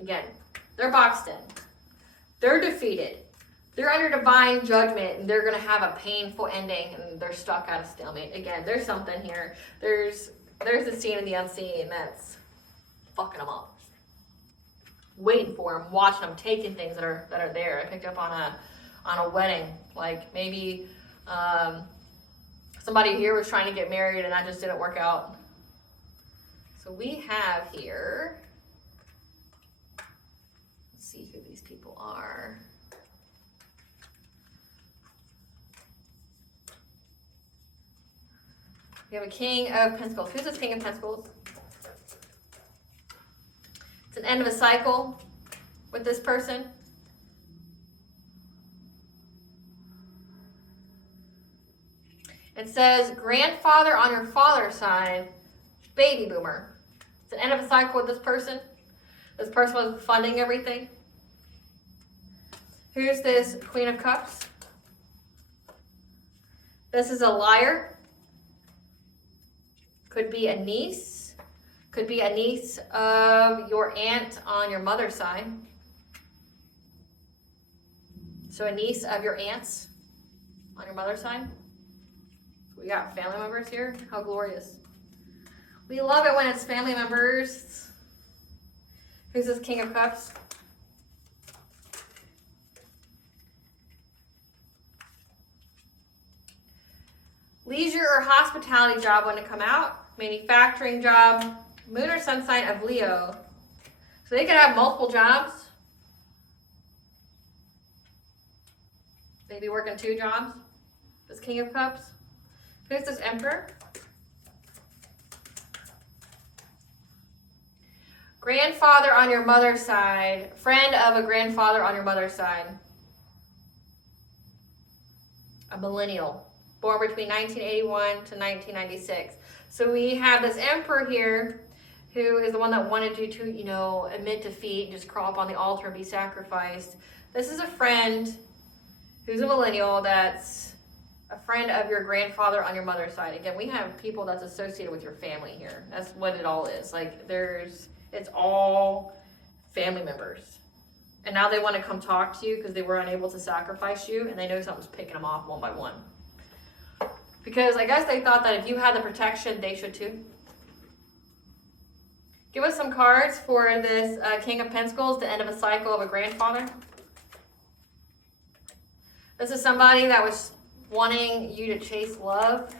Again, they're boxed in. They're defeated. They're under divine judgment, and they're going to have a painful ending, and they're stuck at a stalemate. Again, there's something here. There's a scene in the unseen that's fucking them up. Waiting for them, watching them, taking things that are there. I picked up on a wedding, like maybe somebody here was trying to get married and that just didn't work out. So we have here, let's see who these people are. We have a King of Pentacles. Who's this King of Pentacles? It's an end of a cycle with this person. It says grandfather on your father's side, baby boomer. It's an end of a cycle with this person. This person was funding everything. Who's this Queen of Cups? This is a liar. Could be a niece. Could be a niece of your aunt on your mother's side. So a niece of your aunts on your mother's side. We got family members here. How glorious. We love it when it's family members. Who's this King of Cups? Leisure or hospitality job when to come out. Manufacturing job. Moon or sun sign of Leo. So they could have multiple jobs. Maybe working 2 jobs. This King of Cups. Who's this Emperor? Grandfather on your mother's side. Friend of a grandfather on your mother's side. A millennial. Born between 1981 to 1996. So we have this Emperor here who is the one that wanted you to, you know, admit defeat, just crawl up on the altar and be sacrificed. This is a friend who's a millennial that's a friend of your grandfather on your mother's side. Again, we have people that's associated with your family here. That's what it all is. Like it's all family members. And now they want to come talk to you because they were unable to sacrifice you and they know something's picking them off one by one. Because I guess they thought that if you had the protection, they should too. Give us some cards for this King of Pentacles, the end of a cycle of a grandfather. This is somebody that was wanting you to chase love.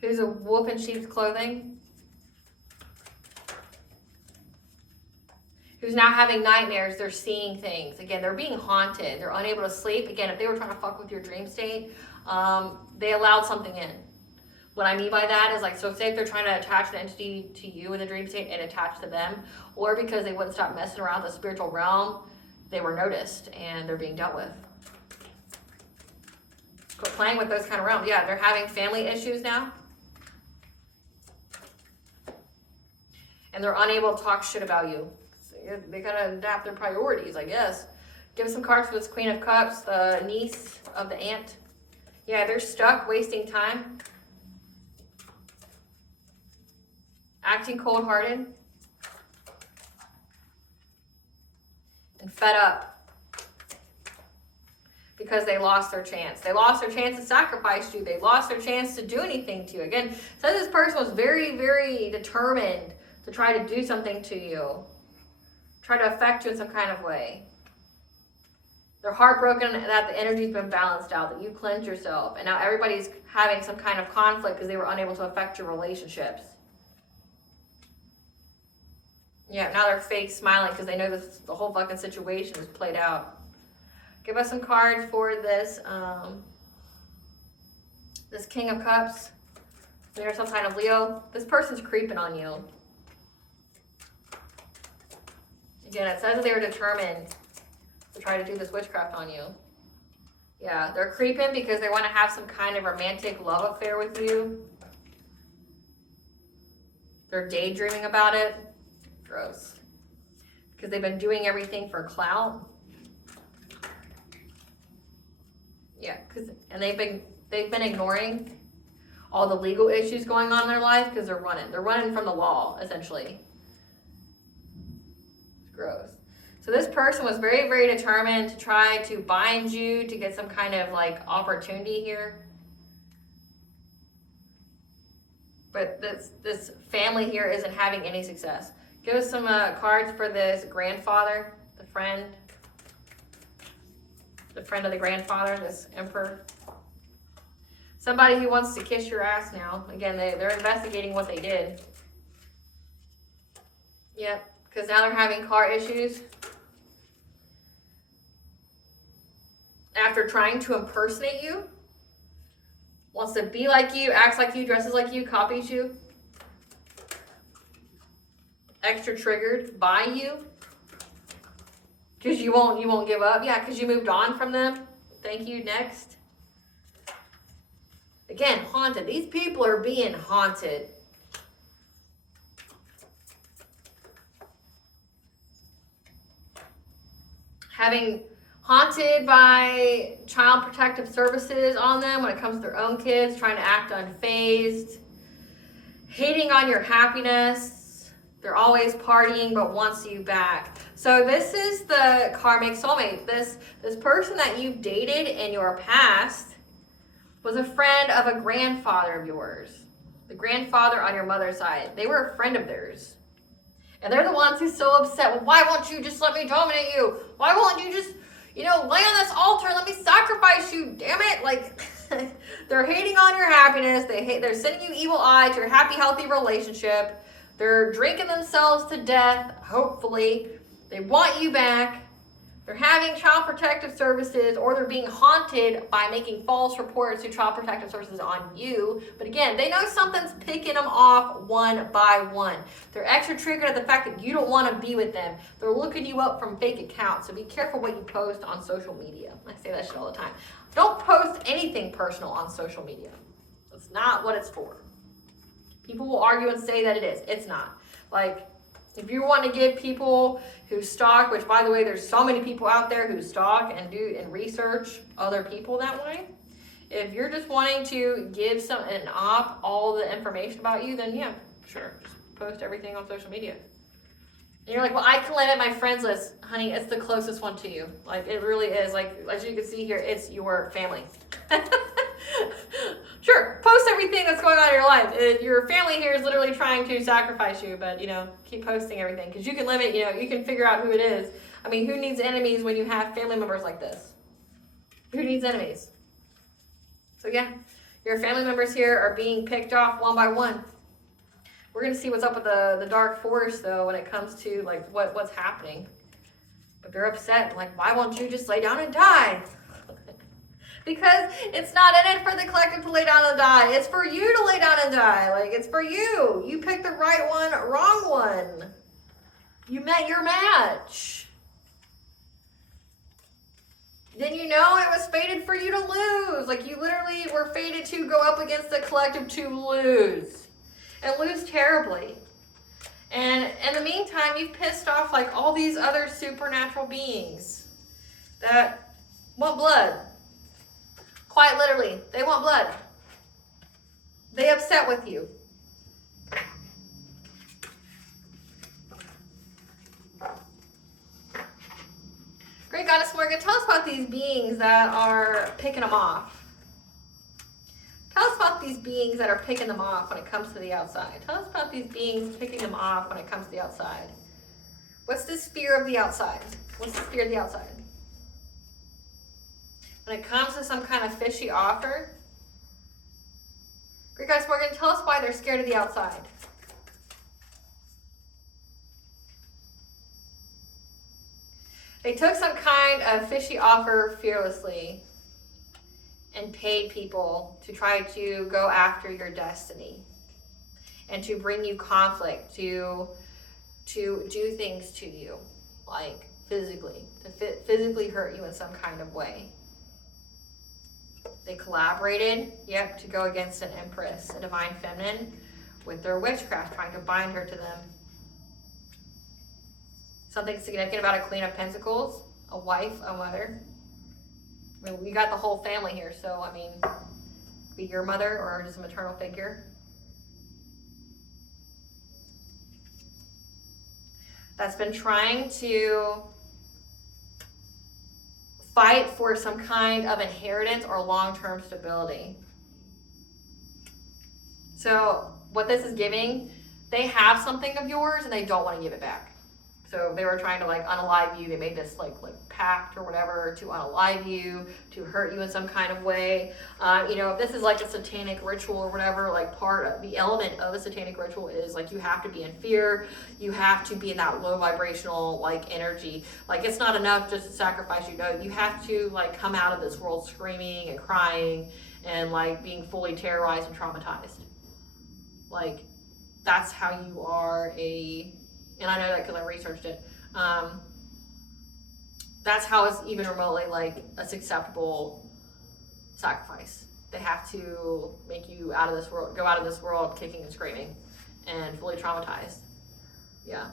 Who's a wolf in sheep's clothing. Who's now having nightmares, they're seeing things. Again, they're being haunted. They're unable to sleep. Again, if they were trying to fuck with your dream state, they allowed something in. What I mean by that is like, so say if they're trying to attach an entity to you in the dream state and attach to them, or because they wouldn't stop messing around the spiritual realm, they were noticed and they're being dealt with. Quit playing with those kind of realms. Yeah, they're having family issues now. And they're unable to talk shit about you. They gotta adapt their priorities, I guess. Give us some cards for this Queen of Cups, the niece of the aunt. Yeah, they're stuck, wasting time. Acting cold-hearted. And fed up. Because they lost their chance. They lost their chance to sacrifice you. They lost their chance to do anything to you. Again, so this person was very, very determined to try to do something to you. Try to affect you in some kind of way. They're heartbroken that the energy's been balanced out, that you cleansed yourself, and now everybody's having some kind of conflict because they were unable to affect your relationships. Yeah, now they're fake smiling because they know the whole fucking situation is played out. Give us some cards for this this King of Cups. There's some kind of Leo. This person's creeping on you. Again, it says that they were determined to try to do this witchcraft on you. Yeah, they're creeping because they want to have some kind of romantic love affair with you. They're daydreaming about it. Gross. Because they've been doing everything for clout. Yeah, and they've been ignoring all the legal issues going on in their life because they're running. They're running from the law, essentially. Gross. So this person was very, very determined to try to bind you to get some kind of like opportunity here. But this family here isn't having any success. Give us some cards for this grandfather, the friend of the grandfather, this Emperor. Somebody who wants to kiss your ass now. Again, they're investigating what they did. Yep. Because now they're having car issues. After trying to impersonate you. Wants to be like you, acts like you, dresses like you, copies you. Extra triggered by you. Because you won't give up. Yeah, because you moved on from them. Thank you. Next. Again, haunted. These people are being haunted. haunted by child protective services on them when it comes to their own kids, trying to act unfazed, hating on your happiness. They're always partying but wants you back. So this is the karmic soulmate. This person that you've dated in your past was a friend of a grandfather of yours. The grandfather on your mother's side. They were a friend of theirs. And they're the ones who's so upset. Well, why won't you just let me dominate you? Why won't you just, lay on this altar and let me sacrifice you? Damn it. Like, they're hating on your happiness. They're sending you evil eye to your happy, healthy relationship. They're drinking themselves to death, hopefully. They want you back. They're having child protective services, or they're being haunted by making false reports to child protective services on you. But again, they know something's picking them off one by one. They're extra triggered at the fact that you don't want to be with them. They're looking you up from fake accounts. So be careful what you post on social media. I say that shit all the time. Don't post anything personal on social media. That's not what it's for. People will argue and say that it is. It's not. Like, if you want to give people who stalk, which by the way, there's so many people out there who stalk and do and research other people that way. If you're just wanting to give an op all the information about you, then yeah, sure, just post everything on social media. And you're like, well, I can limit my friends list. Honey, it's the closest one to you. Like, it really is. Like, as you can see here, it's your family. Sure, post everything that's going on in your life. Your family here is literally trying to sacrifice you, but, keep posting everything. Because you can limit, you can figure out who it is. I mean, who needs enemies when you have family members like this? Who needs enemies? So, yeah, your family members here are being picked off one by one. We're going to see what's up with the dark forest, though, when it comes to, like, what's happening. But they're upset. Like, why won't you just lay down and die? Because it's not in it for the collective to lay down and die. It's for you to lay down and die. Like, it's for you. You picked the right one, wrong one. You met your match. Then it was fated for you to lose. Like, you literally were fated to go up against the collective to lose. And lose terribly. And in the meantime, you've pissed off like all these other supernatural beings that want blood. Quite literally, they want blood. They upset with you. Great Goddess Morgan, tell us about these beings that are picking them off. Tell us about these beings that are picking them off when it comes to the outside. Tell us about these beings picking them off when it comes to the outside. What's this fear of the outside? What's the fear of the outside? When it comes to some kind of fishy offer, Great Goddess Morgan, tell us why they're scared of the outside. They took some kind of fishy offer fearlessly and paid people to try to go after your destiny and to bring you conflict, to do things to you, like physically, to physically hurt you in some kind of way. They collaborated, to go against an empress, a divine feminine, with their witchcraft, trying to bind her to them. Something significant about a Queen of Pentacles, a wife, a mother. I mean, we got the whole family here, so, be your mother or just a maternal figure. That's been trying to fight for some kind of inheritance or long-term stability. So what this is giving, they have something of yours and they don't want to give it back. So they were trying to unalive you. They made this like pact or whatever to unalive you, to hurt you in some kind of way. If this is like a satanic ritual or whatever, part of the element of a satanic ritual is you have to be in fear. You have to be in that low vibrational energy. It's not enough just to sacrifice you. No, you have to come out of this world screaming and crying and being fully terrorized and traumatized. That's how you are and I know that because I researched it. That's how it's even remotely a acceptable sacrifice. They have to make you go out of this world kicking and screaming and fully traumatized. Yeah.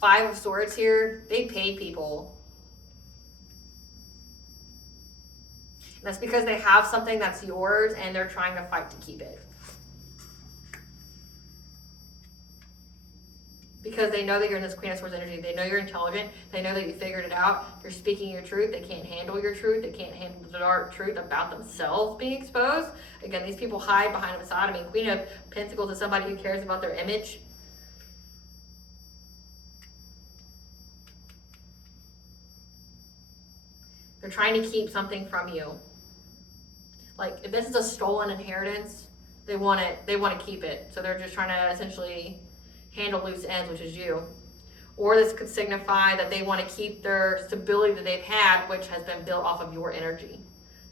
Five of Swords here, they paid people That's because they have something that's yours and they're trying to fight to keep it. Because they know that you're in this Queen of Swords energy. They know you're intelligent. They know that you figured it out. You're speaking your truth. They can't handle your truth. They can't handle the dark truth about themselves being exposed. Again, these people hide behind a facade. I mean, Queen of Pentacles is somebody who cares about their image. They're trying to keep something from you. Like, if this is a stolen inheritance, they want to keep it. So they're just trying to essentially handle loose ends, which is you. Or this could signify that they want to keep their stability that they've had, which has been built off of your energy.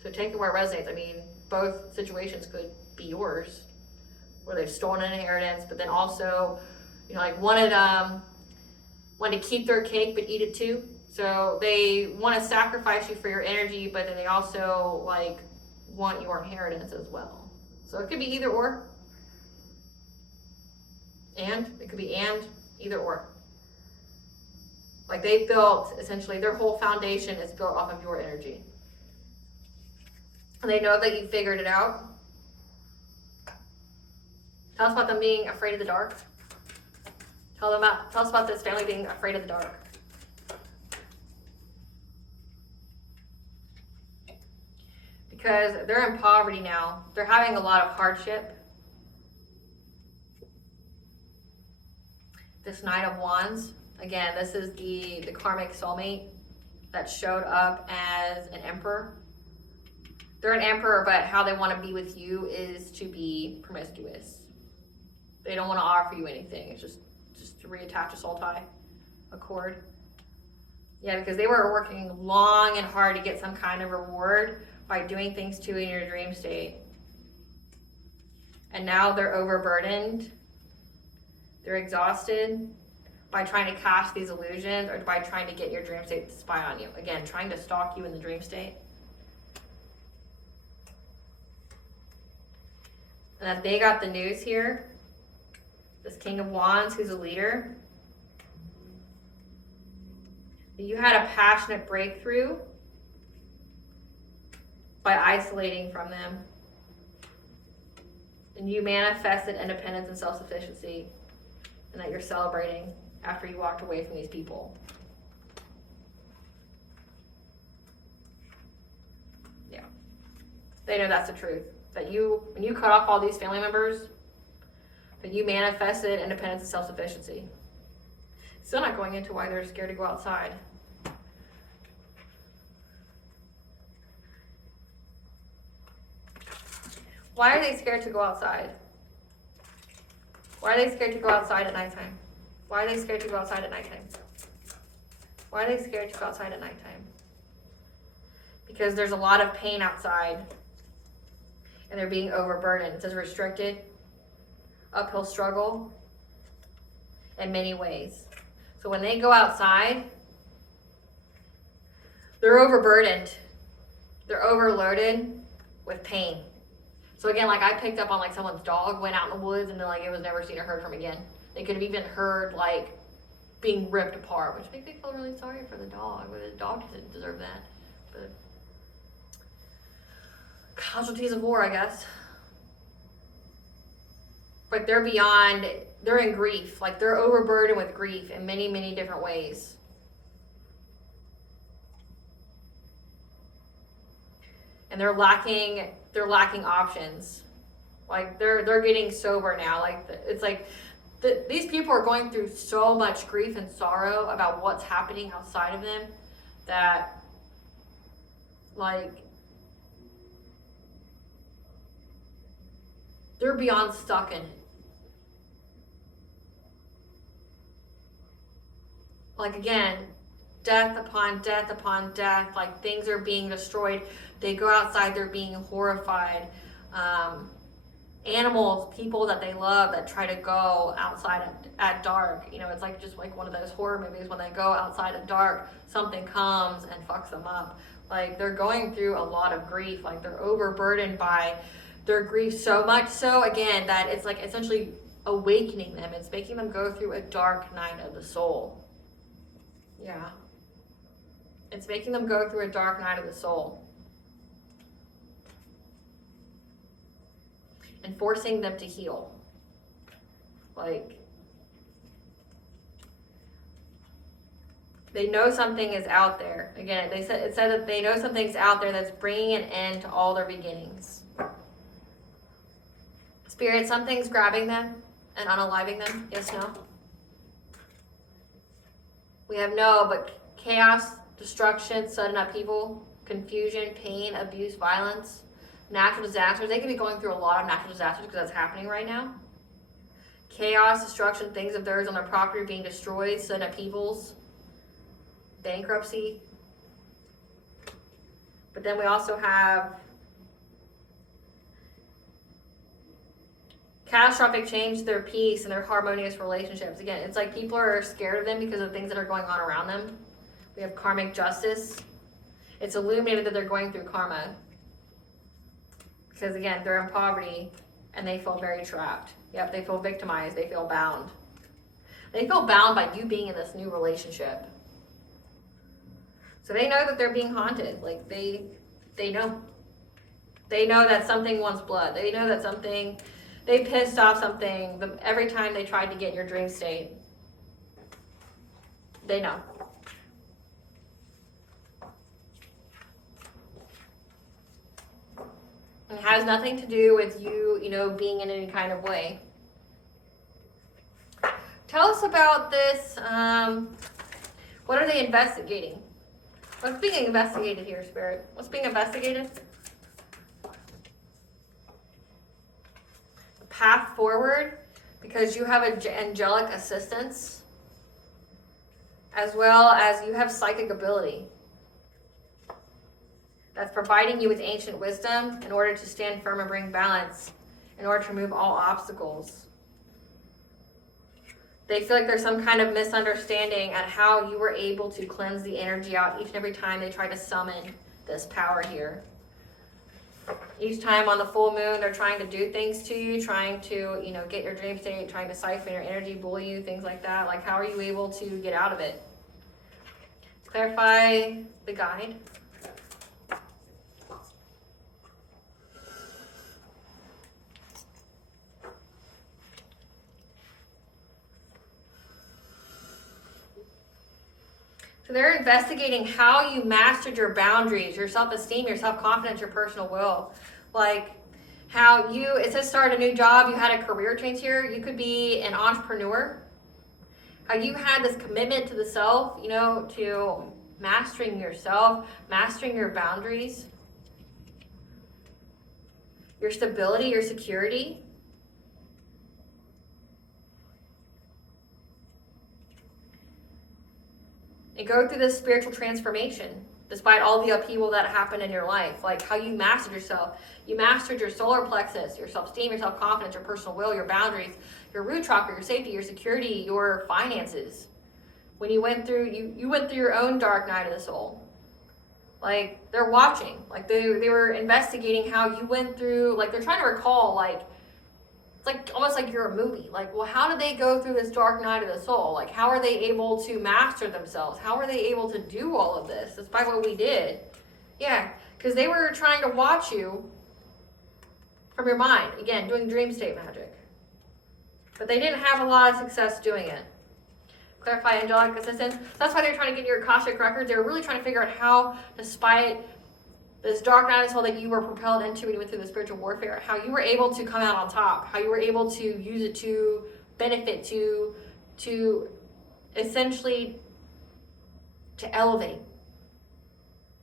So take it where it resonates. I mean, both situations could be yours, where they've stolen an inheritance, but then also, you know, like wanted to keep their cake but eat it too. So they want to sacrifice you for your energy, but then they also like want your inheritance as well. So it could be either or. And it could be and, either or. Like they've built, essentially, their whole foundation is built off of your energy. And they know that you figured it out. Tell us about them being afraid of the dark. Tell us about this family being afraid of the dark. Because they're in poverty now. They're having a lot of hardship. This Knight of Wands, again, this is the karmic soulmate that showed up as an emperor. They're an emperor, but how they want to be with you is to be promiscuous. They don't want to offer you anything. It's just to reattach a soul tie, a cord. Yeah, because they were working long and hard to get some kind of reward by doing things to you in your dream state. And now they're overburdened. They're exhausted by trying to cast these illusions or by trying to get your dream state to spy on you. Again, trying to stalk you in the dream state. And that they got the news here. This King of Wands, who's a leader. You had a passionate breakthrough by isolating from them. And you manifested independence and self-sufficiency. And that you're celebrating after you walked away from these people. Yeah. They know that's the truth. That when you cut off all these family members, that you manifested independence and self-sufficiency. Still not going into why they're scared to go outside. Why are they scared to go outside? Why are they scared to go outside at nighttime? Why are they scared to go outside at nighttime? Why are they scared to go outside at nighttime? Because there's a lot of pain outside and they're being overburdened. It says restricted, uphill struggle in many ways. So when they go outside, they're overburdened. They're overloaded with pain. So again, like I picked up on like someone's dog went out in the woods and then like it was never seen or heard from again. They could have even heard like being ripped apart, which makes me feel really sorry for the dog. But the dog didn't deserve that. But casualties of war, I guess. But they're in grief. Like they're overburdened with grief in many, many different ways. And they're lacking options. Like they're getting sober now. Like it's like these people are going through so much grief and sorrow about what's happening outside of them that like they're beyond stuck in it. Like again, death upon death upon death, like things are being destroyed. They go outside, they're being horrified. Animals, people that they love that try to go outside at dark. You know, it's like just like one of those horror movies when they go outside at dark, something comes and fucks them up. Like they're going through a lot of grief. Like they're overburdened by their grief so much so, again, that it's like essentially awakening them. It's making them go through a dark night of the soul. Yeah. It's making them go through a dark night of the soul. and forcing them to heal. Like, they know something is out there. Again, it said that they know something's out there that's bringing an end to all their beginnings. Spirit, something's grabbing them and unaliving them. Yes, no? We have no, but chaos, destruction, sudden upheaval, confusion, pain, abuse, violence, natural disasters. They could be going through a lot of natural disasters because that's happening right now. Chaos, destruction, things of theirs on their property being destroyed, sudden upheavals, bankruptcy. But then we also have catastrophic change to their peace and their harmonious relationships. Again, it's like people are scared of them because of things that are going on around them. We have karmic justice. It's illuminated that they're going through karma. Because again, they're in poverty and they feel very trapped. Yep, they feel victimized. They feel bound. They feel bound by you being in this new relationship. So they know that they're being haunted. Like they know. They know that something wants blood. They know that something, they pissed off something every time they tried to get in your dream state. They know. It has nothing to do with you, being in any kind of way. Tell us about this. What are they investigating? What's being investigated here, Spirit? What's being investigated? The path forward, because you have angelic assistance, as well as you have psychic ability. That's providing you with ancient wisdom in order to stand firm and bring balance, in order to remove all obstacles. They feel like there's some kind of misunderstanding at how you were able to cleanse the energy out each and every time they try to summon this power here. Each time on the full moon, they're trying to do things to you, trying to, get your dream state, trying to siphon your energy, bully you, things like that. Like, how are you able to get out of it? Clarify the guide. So they're investigating how you mastered your boundaries, your self-esteem, your self-confidence, your personal will. Like how it says start a new job, you had a career change here. You could be an entrepreneur. How you had this commitment to the self, to mastering yourself, mastering your boundaries, your stability, your security. And go through this spiritual transformation, despite all the upheaval that happened in your life. Like how you mastered yourself. You mastered your solar plexus, your self-esteem, your self-confidence, your personal will, your boundaries, your root chakra, your safety, your security, your finances. When you went through, you went through your own dark night of the soul. Like they're watching. Like they were investigating how you went through, like they're trying to recall, like, it's like almost like you're a movie. Like, well, how did they go through this dark night of the soul? Like, how are they able to master themselves? How are they able to do all of this despite what we did? Yeah, because they were trying to watch you from your mind. Again, doing dream state magic. But they didn't have a lot of success doing it. Clarify angelic assistance. That's why they're trying to get your Akashic records. They were really trying to figure out how, despite this dark night of soul that you were propelled into when you went through the spiritual warfare, how you were able to come out on top, how you were able to use it to benefit, to essentially to elevate,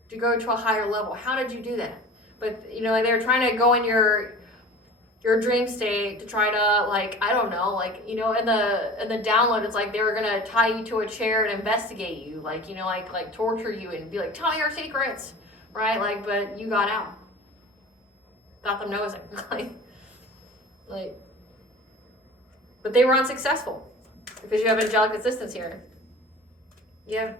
to go to a higher level. How did you do that? But they were trying to go in your dream state to try to, like, I don't know, like, in the download, it's like they were gonna tie you to a chair and investigate you, like, like torture you and be like, tell me your secrets. Right? Like, but you got out. Without them noticing. like, but they were unsuccessful because you have angelic assistance here. Yeah.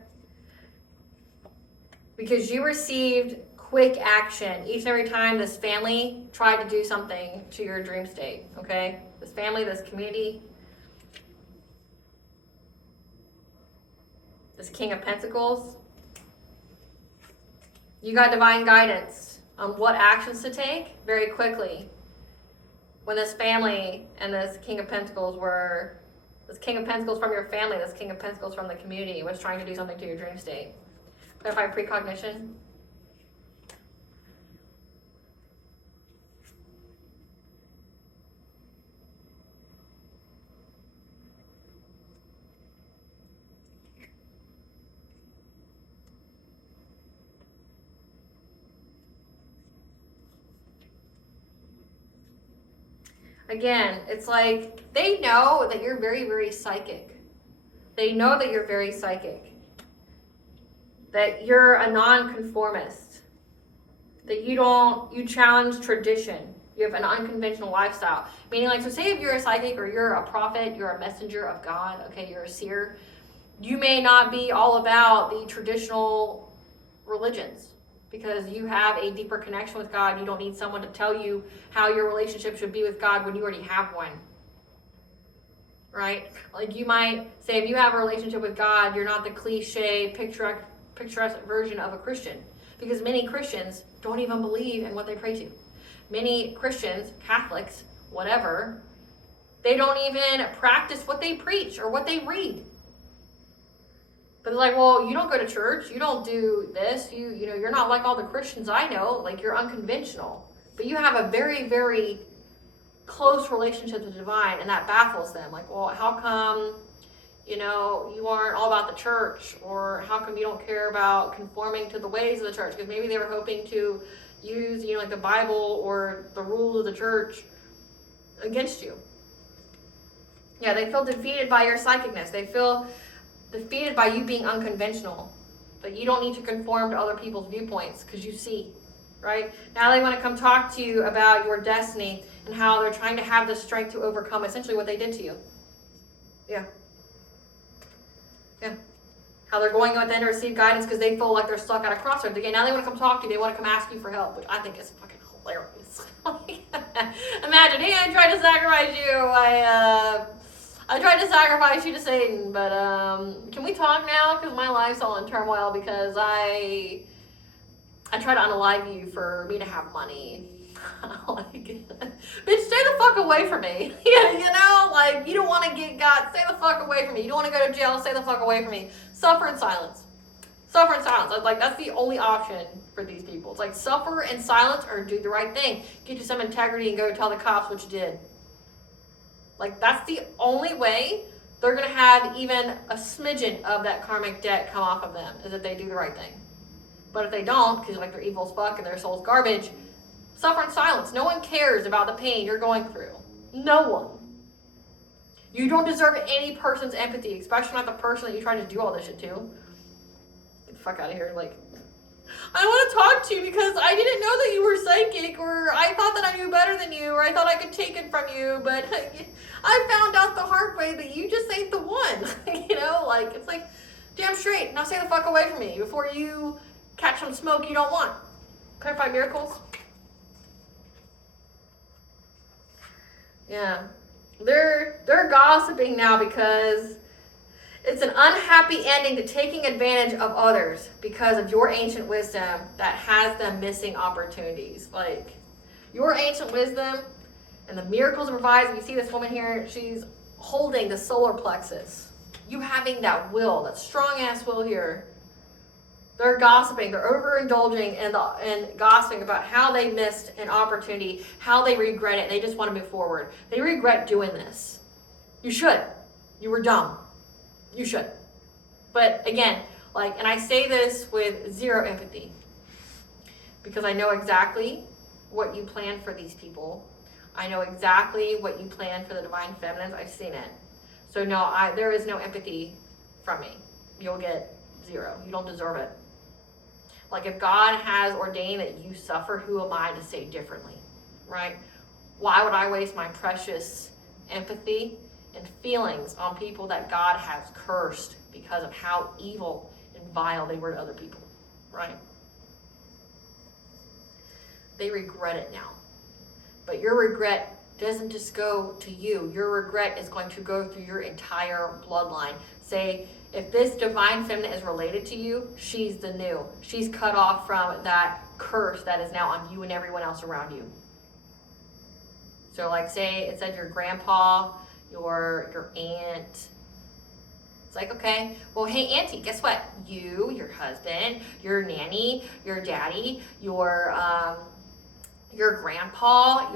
Because you received quick action each and every time this family tried to do something to your dream state. Okay? This family, this community, this King of Pentacles. You got divine guidance on what actions to take very quickly. when this family and this King of Pentacles were, this King of Pentacles from your family, this King of Pentacles from the community was trying to do something to your dream state. Clarify precognition. Again, it's like they know that you're very, very psychic. They know that you're very psychic. That you're a non-conformist. That you challenge tradition. You have an unconventional lifestyle. Meaning, like, so say if you're a psychic or you're a prophet, you're a messenger of God, okay, you're a seer, you may not be all about the traditional religions. Because you have a deeper connection with God. You don't need someone to tell you how your relationship should be with God when you already have one. Right? Like you might say if you have a relationship with God, you're not the cliche, picturesque version of a Christian. Because many Christians don't even believe in what they pray to. Many Christians, Catholics, whatever, they don't even practice what they preach or what they read. But they're like, well, you don't go to church, you don't do this, you know, you're not like all the Christians I know, like you're unconventional. But you have a very, very close relationship with the divine, and that baffles them. Like, well, how come, you know, you aren't all about the church? Or how come you don't care about conforming to the ways of the church? Because maybe they were hoping to use, you know, like the Bible or the rules of the church against you. Yeah, they feel defeated by your psychicness. They feel defeated by you being unconventional. But you don't need to conform to other people's viewpoints because you see, right? Now they want to come talk to you about your destiny and how they're trying to have the strength to overcome essentially what they did to you. Yeah. Yeah. How they're going within to receive guidance because they feel like they're stuck at a crossroads. Again, now they want to come talk to you. They want to come ask you for help, which I think is fucking hilarious. Imagine, hey, I tried to sacrifice you. I tried to sacrifice you to Satan, but can we talk now? Because my life's all in turmoil because I tried to unalive you for me to have money. Like, bitch, stay the fuck away from me. Yeah, you know, like, you don't want to get got, stay the fuck away from me. You don't want to go to jail, stay the fuck away from me. Suffer in silence. Suffer in silence. Like, that's the only option for these people. It's like, suffer in silence or do the right thing. Get you some integrity and go tell the cops what you did. Like, that's the only way they're going to have even a smidgen of that karmic debt come off of them, is if they do the right thing. But if they don't, because like they're evil as fuck and their soul's garbage, suffer in silence. No one cares about the pain you're going through. No one. You don't deserve any person's empathy, especially not the person that you try to do all this shit to. Get the fuck out of here. Like, I want to talk to you because I didn't know that you were psychic, or I thought that I knew better than you, or I thought I could take it from you, but I found out the hard way that you just ain't the one. You know, like, it's like, damn straight. Now stay the fuck away from me before you catch some smoke you don't want. Clarify miracles. Yeah. They're gossiping now because it's an unhappy ending to taking advantage of others because of your ancient wisdom that has them missing opportunities. Like, your ancient wisdom and the miracles it provides. You see this woman here, she's holding the solar plexus. You having that will, that strong-ass will here. They're gossiping, they're overindulging and gossiping about how they missed an opportunity, how they regret it. They just want to move forward. They regret doing this. You should. You were dumb. You should. But again, like, and I say this with zero empathy because I know exactly what you plan for these people. I know exactly what you plan for the divine feminines. I've seen it. So no, there is no empathy from me. You'll get zero. You don't deserve it. Like, if God has ordained that you suffer, who am I to say differently, right? Why would I waste my precious empathy and feelings on people that God has cursed because of how evil and vile they were to other people, right? They regret it now. But your regret doesn't just go to you. Your regret is going to go through your entire bloodline. Say, if this divine feminine is related to you, she's the new. She's cut off from that curse that is now on you and everyone else around you. So like say it said your grandpa, your aunt. It's like, okay, well, hey, auntie, guess what? You, your husband, your nanny, your daddy, your grandpa,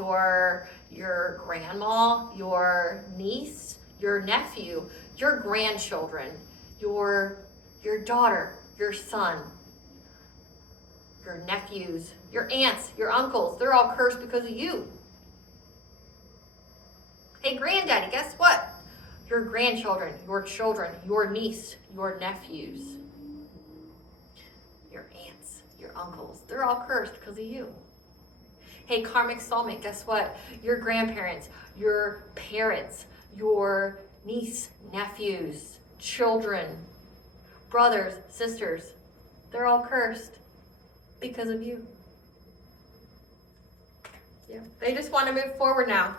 your grandma, your niece, your nephew, your grandchildren, your daughter, your son, your nephews, your aunts, your uncles, they're all cursed because of you. Hey, granddaddy, guess what? Your grandchildren, your children, your niece, your nephews, your aunts, your uncles, they're all cursed because of you. Hey, karmic soulmate, guess what? Your grandparents, your parents, your niece, nephews, children, brothers, sisters, they're all cursed because of you. Yeah. They just want to move forward now.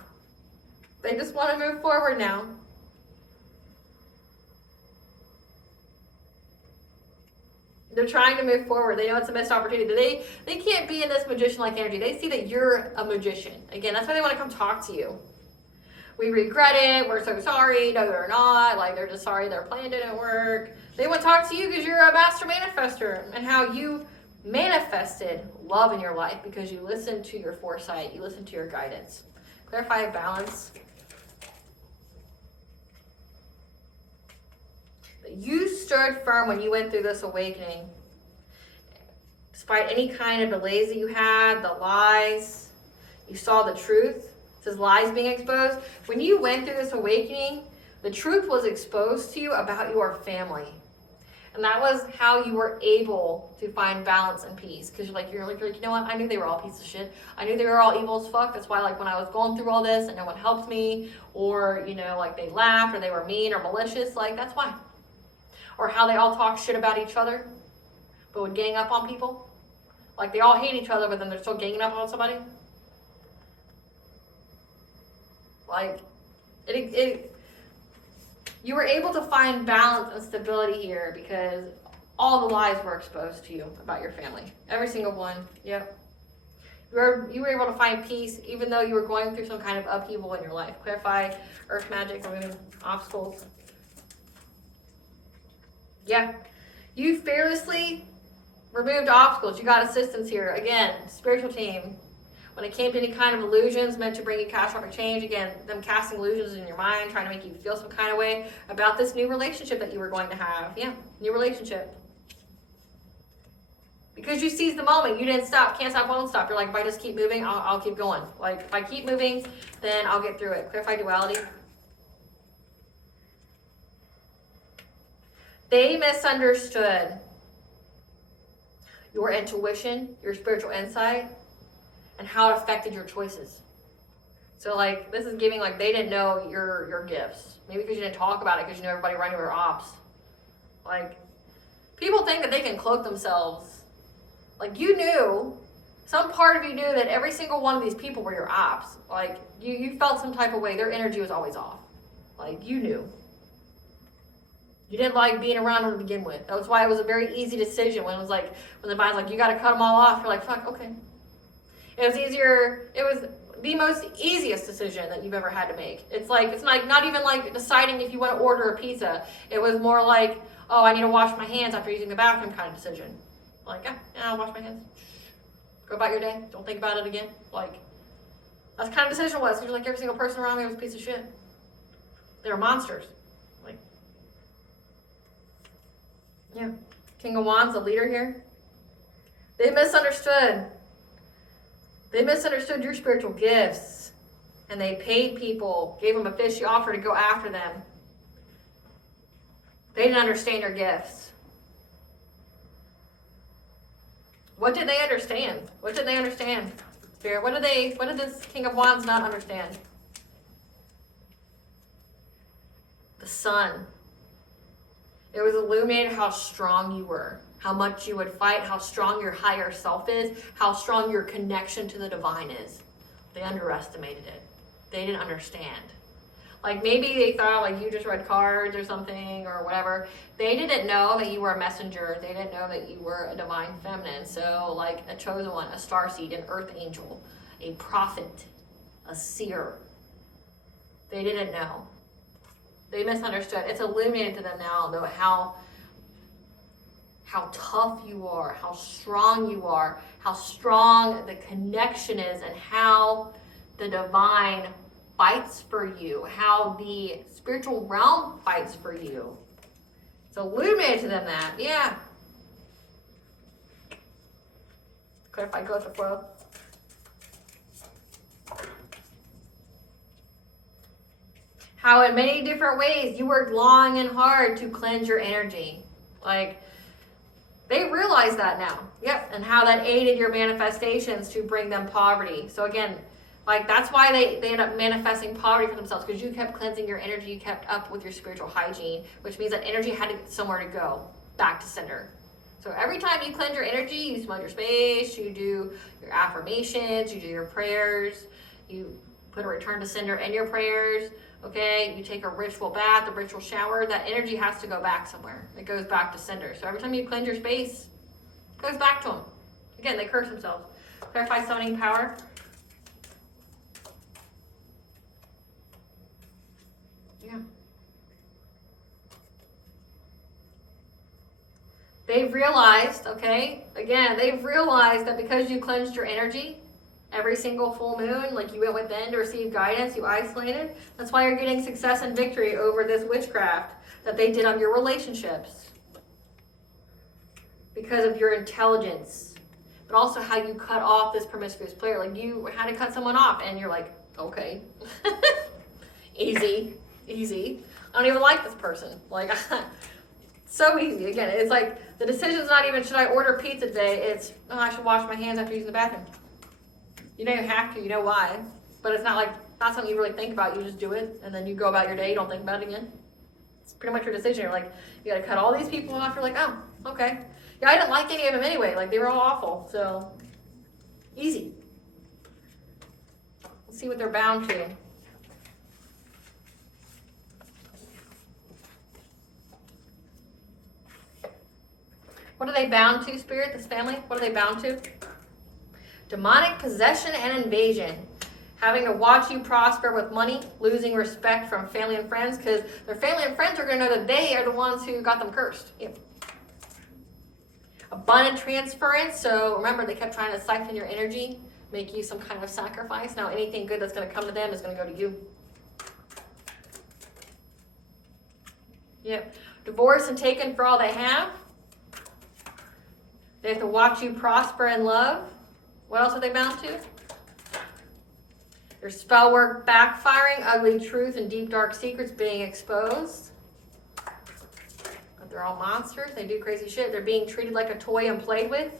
They just want to move forward now. They're trying to move forward. They know it's a missed opportunity. They can't be in this magician-like energy. They see that you're a magician. Again, that's why they want to come talk to you. We regret it. We're so sorry. No, they're not. Like, they're just sorry their plan didn't work. They want to talk to you because you're a master manifester and how you manifested love in your life because you listened to your foresight. You listened to your guidance. Clarify balance. You stood firm when you went through this awakening. Despite any kind of delays that you had, the lies, you saw the truth. It says lies being exposed. When you went through this awakening, the truth was exposed to you about your family. And that was how you were able to find balance and peace. Because you're like, you know what? I knew they were all pieces of shit. I knew they were all evil as fuck. That's why, like, when I was going through all this and no one helped me, or, you know, like they laughed or they were mean or malicious, like, that's why. Or how they all talk shit about each other, but would gang up on people. Like they all hate each other, but then they're still ganging up on somebody. Like, you were able to find balance and stability here because all the lies were exposed to you about your family. Every single one. Yep. You were able to find peace even though you were going through some kind of upheaval in your life. Clarify earth magic, removing obstacles. Yeah, you fearlessly removed obstacles. You got assistance here. Again, spiritual team. When it came to any kind of illusions meant to bring you catastrophic change, again, them casting illusions in your mind, trying to make you feel some kind of way about this new relationship that you were going to have. Yeah, new relationship. Because you seized the moment. You didn't stop, can't stop, won't stop. You're like, if I just keep moving, I'll keep going. Like, if I keep moving, then I'll get through it. Clarify duality. They misunderstood your intuition, your spiritual insight, and how it affected your choices. So like, this is giving like they didn't know your gifts. Maybe because you didn't talk about it because you knew everybody around you were ops. Like, people think that they can cloak themselves. Like, you knew, some part of you knew that every single one of these people were your ops. Like, you felt some type of way. Their energy was always off. Like, you knew. You didn't like being around them to begin with. That was why it was a very easy decision when it was like, when the divine's like, you got to cut them all off. You're like, fuck, okay. It was easier. It was the most easiest decision that you've ever had to make. It's like, it's like not even like deciding if you want to order a pizza. It was more like, oh, I need to wash my hands after using the bathroom kind of decision. Like, yeah, I'll wash my hands. Go about your day. Don't think about it again. Like, that's the kind of decision it was. Because you're like, every single person around me was a piece of shit. They were monsters. Like, yeah. King of Wands, the leader here. They misunderstood. They misunderstood your spiritual gifts. And they paid people, gave them a fishy offer to go after them. They didn't understand your gifts. What did they understand? What did they understand, Spirit? What did this King of Wands not understand? The sun. It was illuminated how strong you were, how much you would fight, how strong your higher self is, how strong your connection to the divine is. They underestimated it. They didn't understand. Like, maybe they thought like you just read cards or something or whatever. They didn't know that you were a messenger. They didn't know that you were a divine feminine. So like a chosen one, a starseed, an earth angel, a prophet, a seer. They didn't know. They misunderstood. It's illuminated to them now, though, how tough you are, how strong you are, how strong the connection is, and how the divine fights for you, how the spiritual realm fights for you. It's illuminated to them that, yeah. Clarify, go with the flow. How in many different ways you worked long and hard to cleanse your energy. Like, they realize that now. Yep, and how that aided your manifestations to bring them poverty. So again, like, that's why they end up manifesting poverty for themselves, because you kept cleansing your energy, you kept up with your spiritual hygiene, which means that energy had to get somewhere to go, back to center. So every time you cleanse your energy, you smudge your space, you do your affirmations, you do your prayers, you put a return to sender in your prayers, okay? You take a ritual bath, a ritual shower, that energy has to go back somewhere. It goes back to sender. So every time you cleanse your space, it goes back to them. Again, they curse themselves. Clarify summoning power. Yeah. They've realized, okay, again, they've realized that because you cleansed your energy every single full moon, like you went within to receive guidance, you isolated, that's why you're getting success and victory over this witchcraft that they did on your relationships. Because of your intelligence, but also how you cut off this promiscuous player. Like, you had to cut someone off, and you're like, okay, easy. I don't even like this person. Like, so easy. Again, it's like the decision's not even, should I order pizza today? It's, oh, I should wash my hands after using the bathroom. You know you have to, you know why. But it's not something you really think about. You just do it, and then you go about your day. You don't think about it again. It's pretty much your decision. You're like, you got to cut all these people off. You're like, oh, okay. Yeah, I didn't like any of them anyway. Like, they were all awful. So, easy. Let's see what they're bound to. What are they bound to, Spirit, this family? What are they bound to? Demonic possession and invasion. Having to watch you prosper with money, losing respect from family and friends, because their family and friends are going to know that they are the ones who got them cursed. Yep. Abundant transference. So remember, they kept trying to siphon your energy, make you some kind of sacrifice. Now anything good that's going to come to them is going to go to you. Yep. Divorce and taken for all they have. They have to watch you prosper in love. What else are they bound to? Their spell work backfiring, ugly truth and deep dark secrets being exposed. But they're all monsters. They do crazy shit. They're being treated like a toy and played with.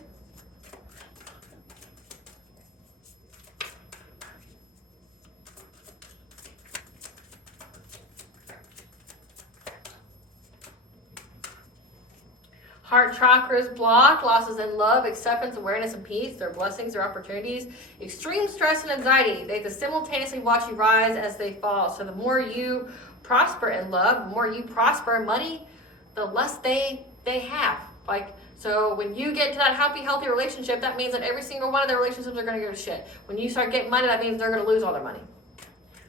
Heart chakras blocked, losses in love, acceptance, awareness, and peace, their blessings, their opportunities, extreme stress and anxiety. They have to simultaneously watch you rise as they fall. So the more you prosper in love, the more you prosper in money, the less they have. Like, so when you get into that happy, healthy relationship, that means that every single one of their relationships are going to go to shit. When you start getting money, that means they're going to lose all their money.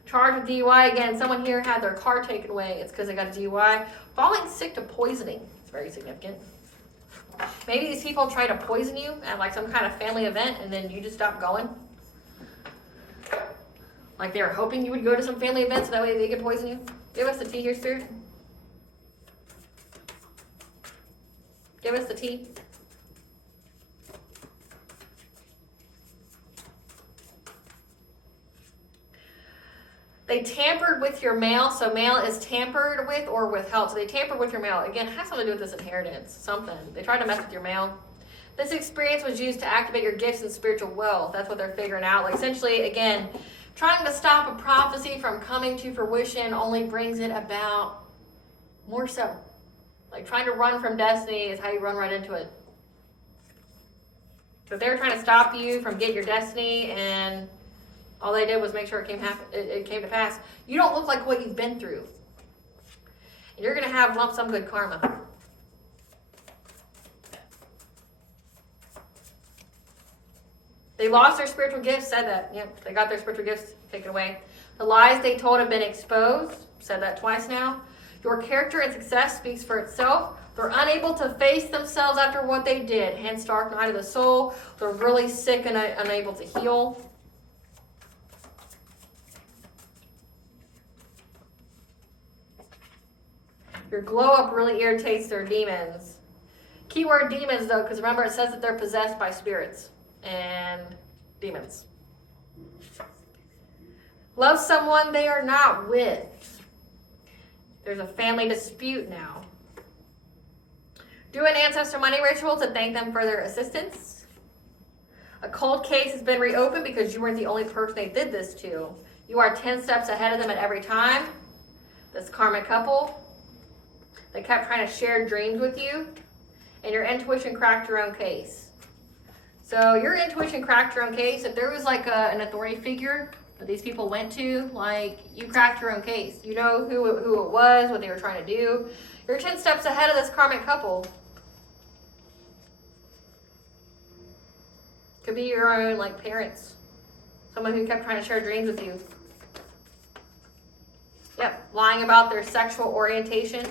Charged with DUI, again, someone here had their car taken away. It's because they got a DUI. Falling sick to poisoning. It's very significant. Maybe these people try to poison you at like some kind of family event, and then you just stop going. Like they were hoping you would go to some family event so that way they could poison you. Give us the tea here, Spirit. Give us the tea. They tampered with your mail, so mail is tampered with or withheld. So they tampered with your mail. Again, it has something to do with this inheritance, something. They tried to mess with your mail. This experience was used to activate your gifts and spiritual wealth. That's what they're figuring out. Like essentially, again, trying to stop a prophecy from coming to fruition only brings it about more so. Like trying to run from destiny is how you run right into it. So they're trying to stop you from getting your destiny, and all they did was make sure it came to pass. You don't look like what you've been through. And you're going to have lump sum good karma. They lost their spiritual gifts, said that. Yep, they got their spiritual gifts taken away. The lies they told have been exposed, said that twice now. Your character and success speaks for itself. They're unable to face themselves after what they did. Hence, dark night of the soul. They're really sick and unable to heal. Your glow up really irritates their demons. Keyword demons, though, because remember it says that they're possessed by spirits and demons. Love someone they are not with. There's a family dispute now. Do an ancestor money ritual to thank them for their assistance. A cold case has been reopened because you weren't the only person they did this to. You are 10 steps ahead of them at every time. This karmic couple. They kept trying to share dreams with you. And your intuition cracked your own case. So your intuition cracked your own case. If there was like an authority figure that these people went to, like, you cracked your own case. You know who it was, what they were trying to do. You're 10 steps ahead of this karmic couple. Could be your own, like, parents. Someone who kept trying to share dreams with you. Yep, lying about their sexual orientation.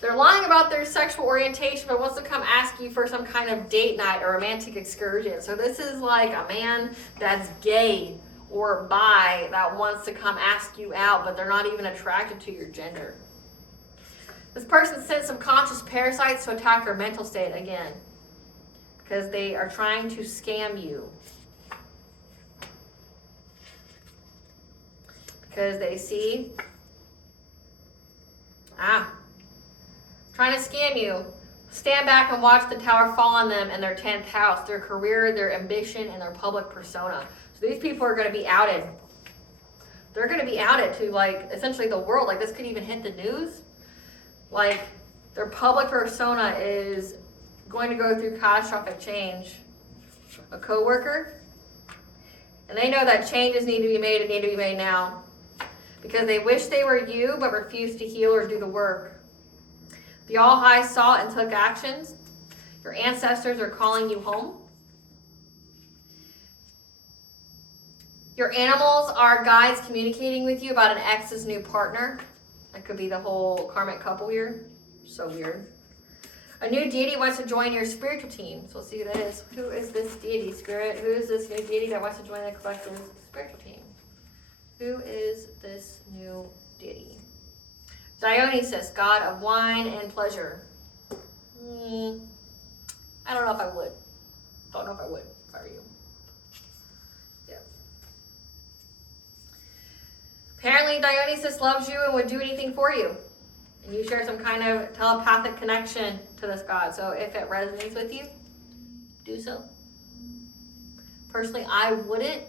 They're lying about their sexual orientation, but wants to come ask you for some kind of date night or romantic excursion. So this is like a man that's gay or bi that wants to come ask you out, but they're not even attracted to your gender. This person sent subconscious parasites to attack your mental state again, because they are trying to scam you. Because they see, trying to scam you. Stand back and watch the tower fall on them in their 10th house, their career, their ambition, and their public persona. So these people are going to be outed. They're going to be outed to, like, essentially the world. Like, this could even hit the news. Like, their public persona is going to go through catastrophic change. A coworker, and they know that changes need to be made and need to be made now. Because they wish they were you, but refuse to heal or do the work. The All-High saw and took actions. Your ancestors are calling you home. Your animals are guides communicating with you about an ex's new partner. That could be the whole karmic couple here. So weird. A new deity wants to join your spiritual team. So let's see who that is. Who is this deity, spirit? Who is this new deity that wants to join the collective spiritual team? Who is this new deity? Dionysus, god of wine and pleasure. I don't know if I would. Don't know if I would if I were you. Yeah. Apparently Dionysus loves you and would do anything for you. And you share some kind of telepathic connection to this god. So if it resonates with you, do so. Personally, I wouldn't,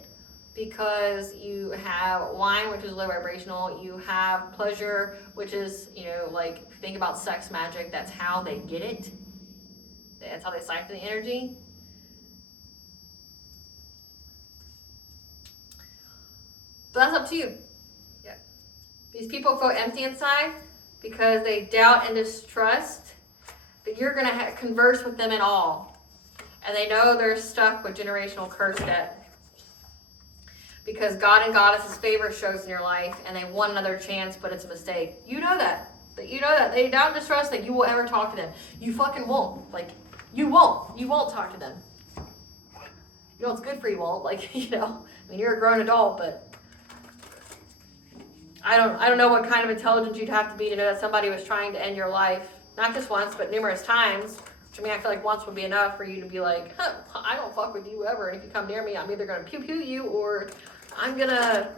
because you have wine, which is low vibrational. You have pleasure, which is, you know, like, if you think about sex magic, that's how they get it. That's how they siphon the energy. But that's up to you. Yeah. These people feel empty inside because they doubt and distrust that you're going to converse with them at all. And they know they're stuck with generational curse debt. Because God and Goddess's favor shows in your life, and they want another chance, but it's a mistake. You know that. You know that. They doubt and distrust that you will ever talk to them. You fucking won't. Like, you won't. You won't talk to them. You know, it's good for you won't. Like, you know, I mean, you're a grown adult, but I don't know what kind of intelligence you'd have to be to know that somebody was trying to end your life. Not just once, but numerous times. Which, I mean, I feel like once would be enough for you to be like, I don't fuck with you ever. And if you come near me, I'm either going to pew-pew you, or I'm going to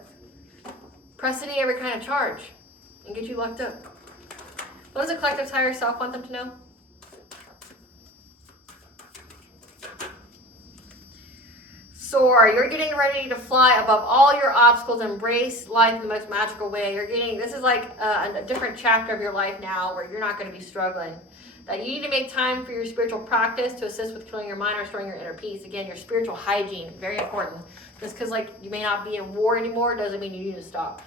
press any every kind of charge and get you locked up. What does the collective higher self want them to know? Soar. You're getting ready to fly above all your obstacles. Embrace life in the most magical way. This is like a different chapter of your life now where you're not going to be struggling. That you need to make time for your spiritual practice to assist with controlling your mind or restoring your inner peace. Again, your spiritual hygiene, very important. Just because, like, you may not be in war anymore doesn't mean you need to stop.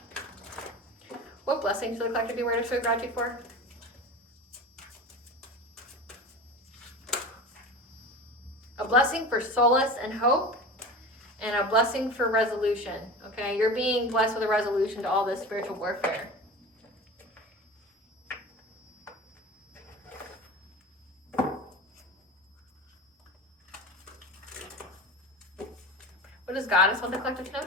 What blessings should the collective be aware to show gratitude for? a blessing for solace and hope, and a blessing for resolution. Okay, you're being blessed with a resolution to all this spiritual warfare. What does Goddess want the collective to know?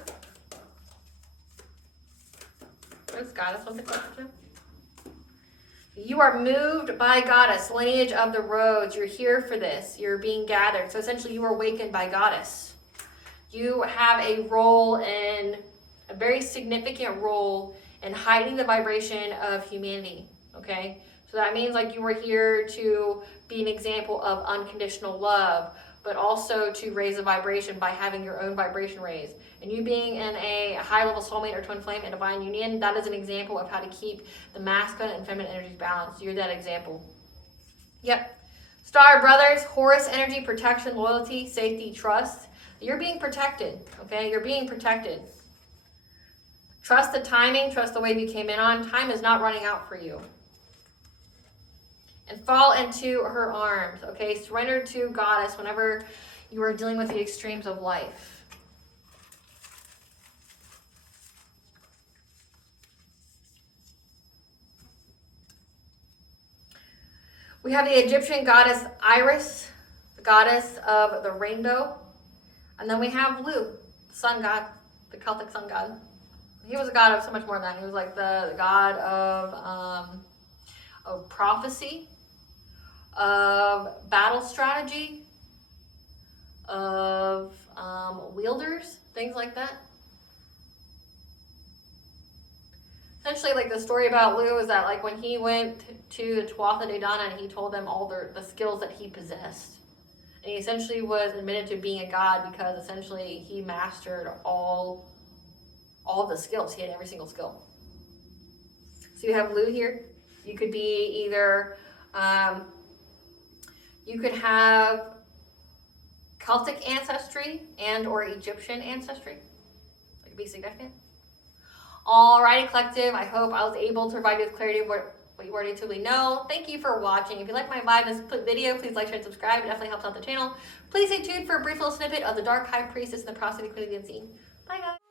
What does Goddess want the collective to know? You are moved by Goddess, lineage of the roads. You're here for this. You're being gathered. So essentially you are awakened by Goddess. You have a role in, a very significant role in heightening the vibration of humanity, okay? So that means like you were here to be an example of unconditional love, but also to raise a vibration by having your own vibration raised. And you being in a high-level soulmate or twin flame and divine union, that is an example of how to keep the masculine and feminine energies balanced. You're that example. Yep. Star brothers, Horus energy, protection, loyalty, safety, trust. You're being protected, okay? You're being protected. Trust the timing, trust the wave you came in on. Time is not running out for you. And fall into her arms, okay? Surrender to Goddess whenever you are dealing with the extremes of life. We have the Egyptian goddess Iris, the goddess of the rainbow. And then we have Lu, the sun god, the Celtic sun god. He was a god of so much more than that. He was like the god of prophecy, of battle strategy, of wielders, things like that. Essentially, like the story about Lu is that like when he went to the Tuatha De Danann and he told them all the skills that he possessed. And he essentially was admitted to being a god because essentially he mastered all of the skills. He had every single skill. So you have Lu here. You could be either, you could have Celtic ancestry and or Egyptian ancestry. That could be significant. Alrighty, collective. I hope I was able to provide you with clarity of what you already intuitively know. Thank you for watching. If you like my vibe in this video, please like, share, and subscribe. It definitely helps out the channel. Please stay tuned for a brief little snippet of the Dark High Priestess and the Prosody Queen of the Unseen. Bye, guys.